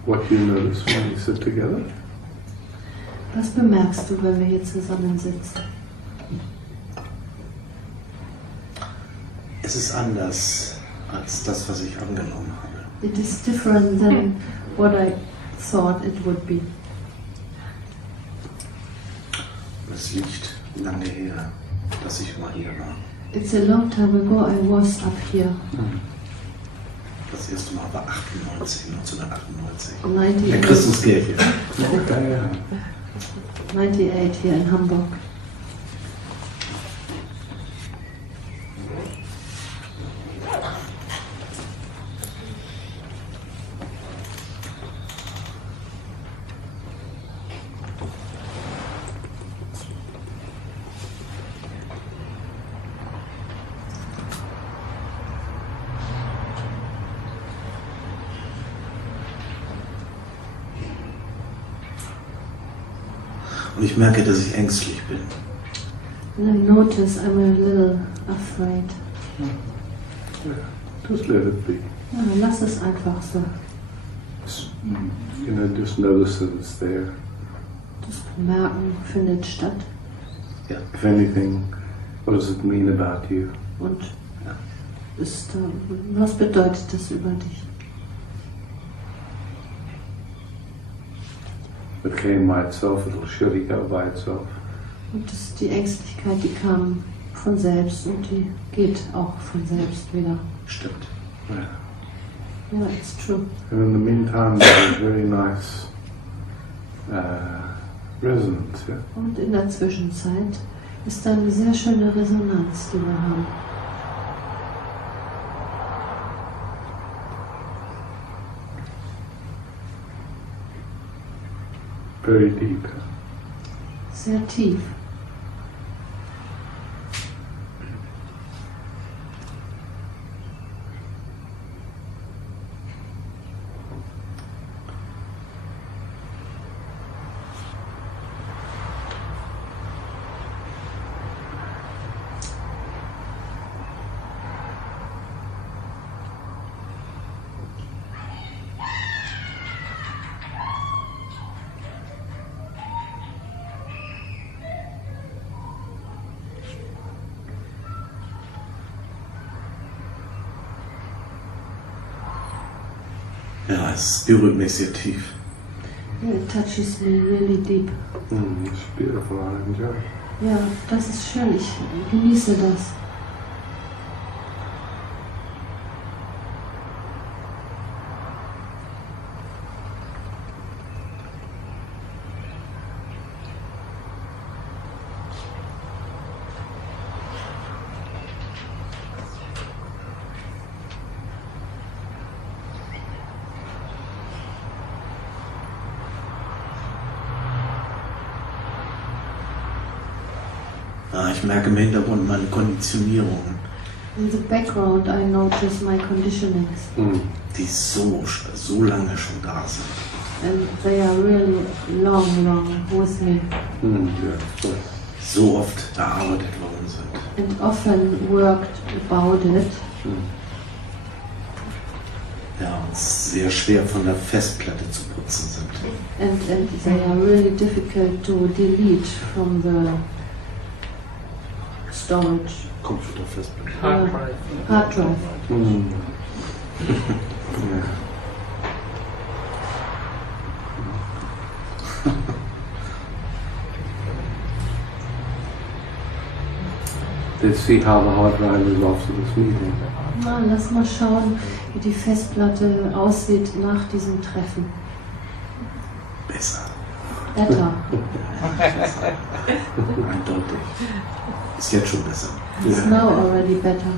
What do you notice when you sit together? Was bemerkst du, wenn wir hier zusammensitzen? Es ist anders als das, was ich angenommen habe. It is different than what I thought it would be. Es liegt lange her, dass ich mal hier war. It's a long time ago I was up here. Das erste Mal war 1998. 98. In der Christuskirche. Okay, yeah. 98 hier in Hamburg. Und ich merke, dass ich ängstlich bin. And I notice I'm a little afraid. Yeah. Just let it be. Ja, lass es einfach so. Just notice that it's there. Das Bemerken findet statt. If anything, what does it mean about you? Und was bedeutet das über dich? It came by itself, it'll surely go by itself. Und das ist die Ängstlichkeit, die kam von selbst und die geht auch von selbst wieder. Stimmt. Yeah. Ja, it's true. And in the meantime, there's a very nice resonance. Yeah? Und in der Zwischenzeit ist da eine sehr schöne Resonanz, die wir haben. Very deep. Sehr tief. Ja, es berührt mich sehr tief. Yeah, it touches me really deep. It's beautiful, I enjoy it. Ja, das ist schön, ich genieße das. Ja, ich merke im Hintergrund meine Konditionierungen. In the background I notice my conditionings. Die so lange schon da sind. And they are really long with me. So oft erarbeitet worden sind. And often worked about it. Ja, und sehr schwer von der Festplatte zu putzen sind. And they are really difficult to delete from the storage. Computerfestplatte. Hard drive. Hard drive. Yeah. Let's see how the hard drive is after this meeting. Na, lass mal schauen, wie die Festplatte aussieht nach diesem Treffen. Besser. Better. Eindeutig. Ist jetzt schon besser. It's now already better.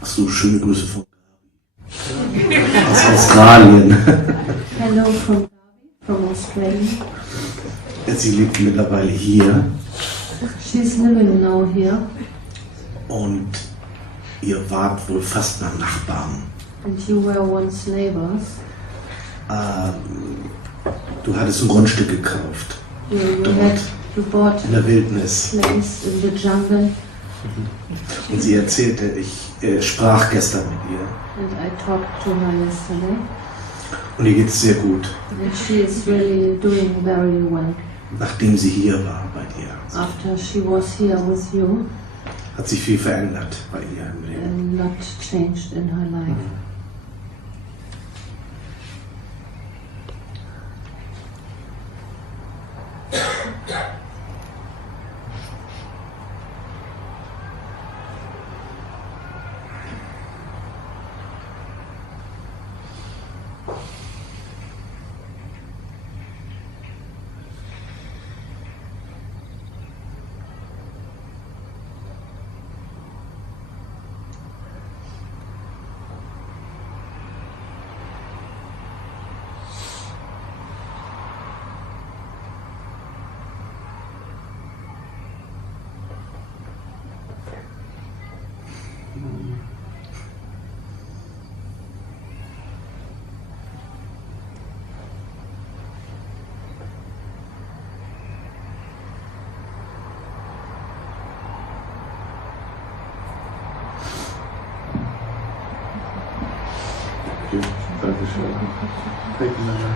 Achso, schöne Grüße von Gabi. Aus Australien. Hello from Gabi, from Australia. Sie lebt mittlerweile hier. She's living now here. Und ihr wart wohl fast nach Nachbarn. And you were once neighbors. Du hattest ein Grundstück gekauft. You bought in der Wildnis. Place in the jungle. Und sie erzählte, ich sprach gestern mit ihr. And I talked to her yesterday. Und ihr geht es sehr gut. And she is really doing very well. Nachdem sie hier war bei dir. After she was here with you. Hat sich viel verändert bei ihr im Leben. A lot changed in her life. Dankeschön. Thank you, Nana.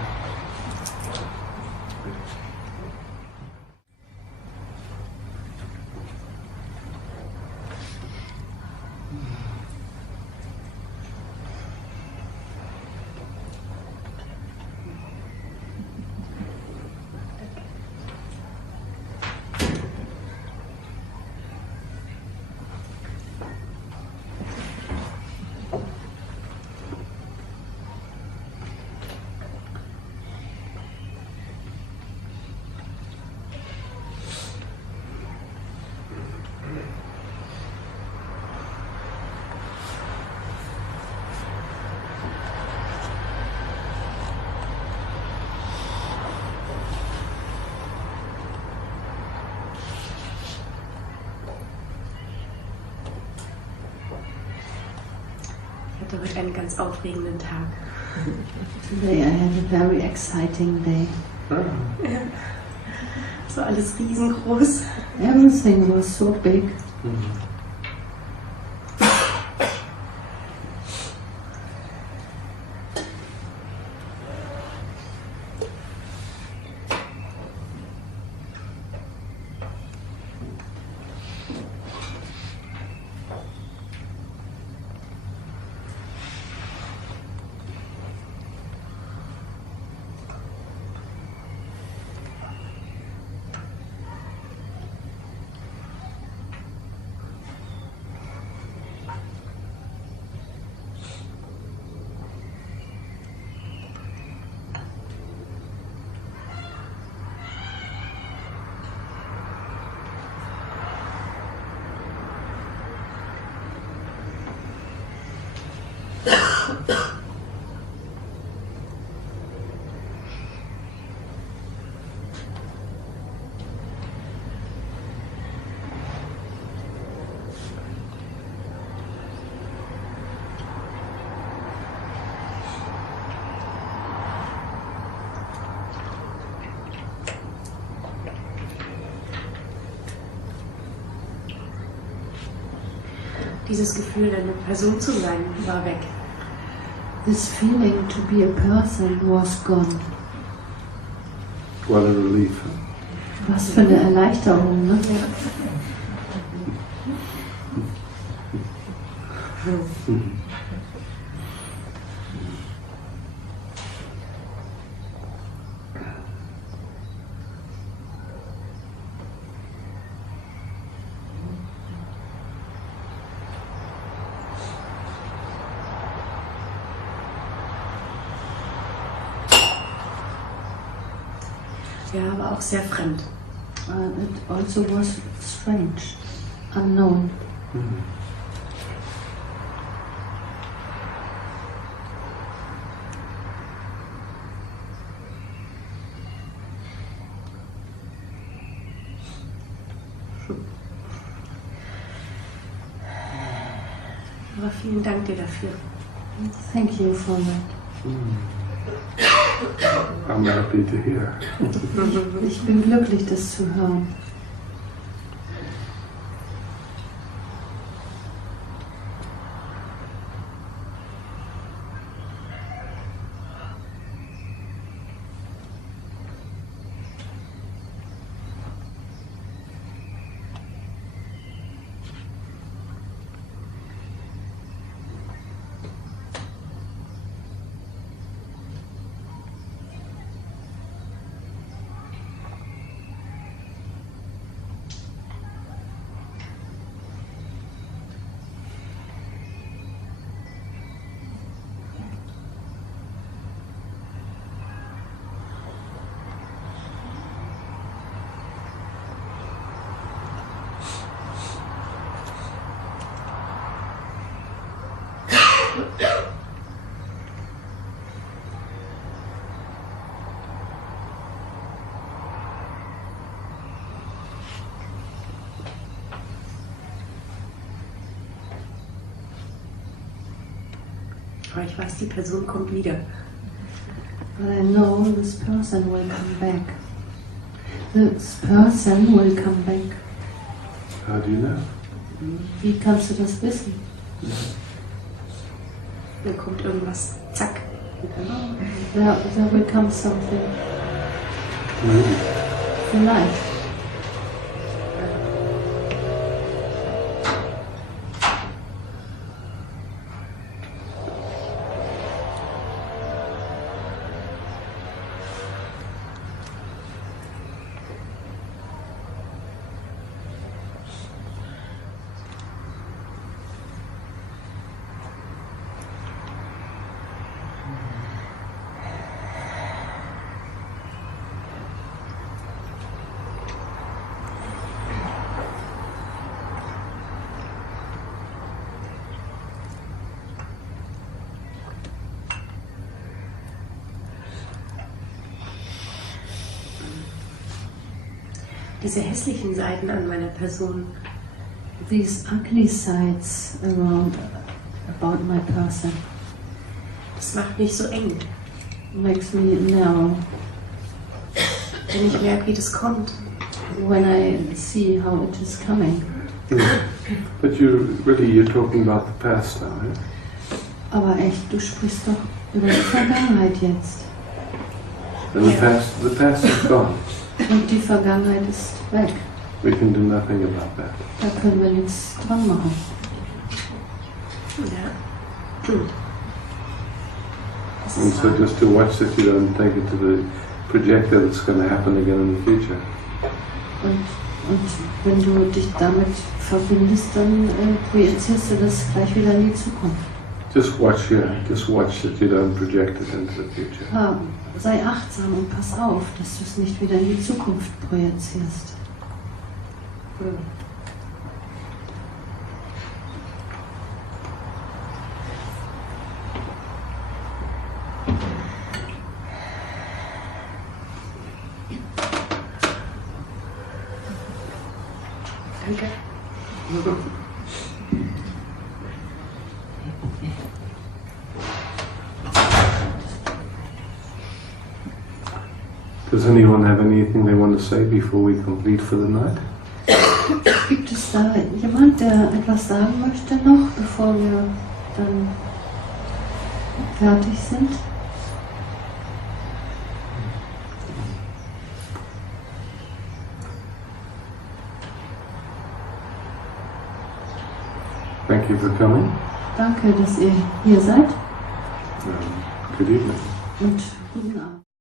Ich hatte heute einen ganz aufregenden Tag. Today I had a very exciting day. Ja. So alles riesengroß. Everything was so big. Dieses Gefühl, eine Person zu sein, war weg. This feeling to be a person was gone. What a relief. Was für eine Erleichterung, ne? Ja, aber auch sehr fremd. It also was strange, unknown. Aber vielen Dank dir dafür. Thank you for that. I'm happy to hear. Ich bin glücklich, das zu hören. Aber ich weiß, die Person kommt wieder. But I know this person will come back. This person will come back. How do you know? Wie kannst du das wissen? Dann kommt irgendwas, zack. There will come something. Maybe. Vielleicht. Diese hässlichen Seiten an meiner Person. These ugly sides about my person. Das macht mich so eng. Makes me narrow. Wenn ich merke, wie das kommt. When I see how it is coming. But you're talking about the past now, eh? Aber echt, du sprichst doch über die Vergangenheit jetzt. And the past is gone. Und die Vergangenheit ist weg. We can do nothing about that. Da können wir nichts dran machen. Ja. And so just to watch that you don't take it to the projector that's going to happen again in the future. Und wenn du dich damit verbindest, dann projizierst du das gleich wieder in die Zukunft. Just watch that you don't project it into the future. Sei achtsam und pass auf, dass du es nicht wieder in die Zukunft projizierst. Danke. Does anyone have anything they want to say before we complete for the night? Gibt es da jemand, der etwas sagen möchte noch, bevor wir dann fertig sind? Thank you for coming. Danke, dass ihr hier seid. Good evening. Und guten Abend.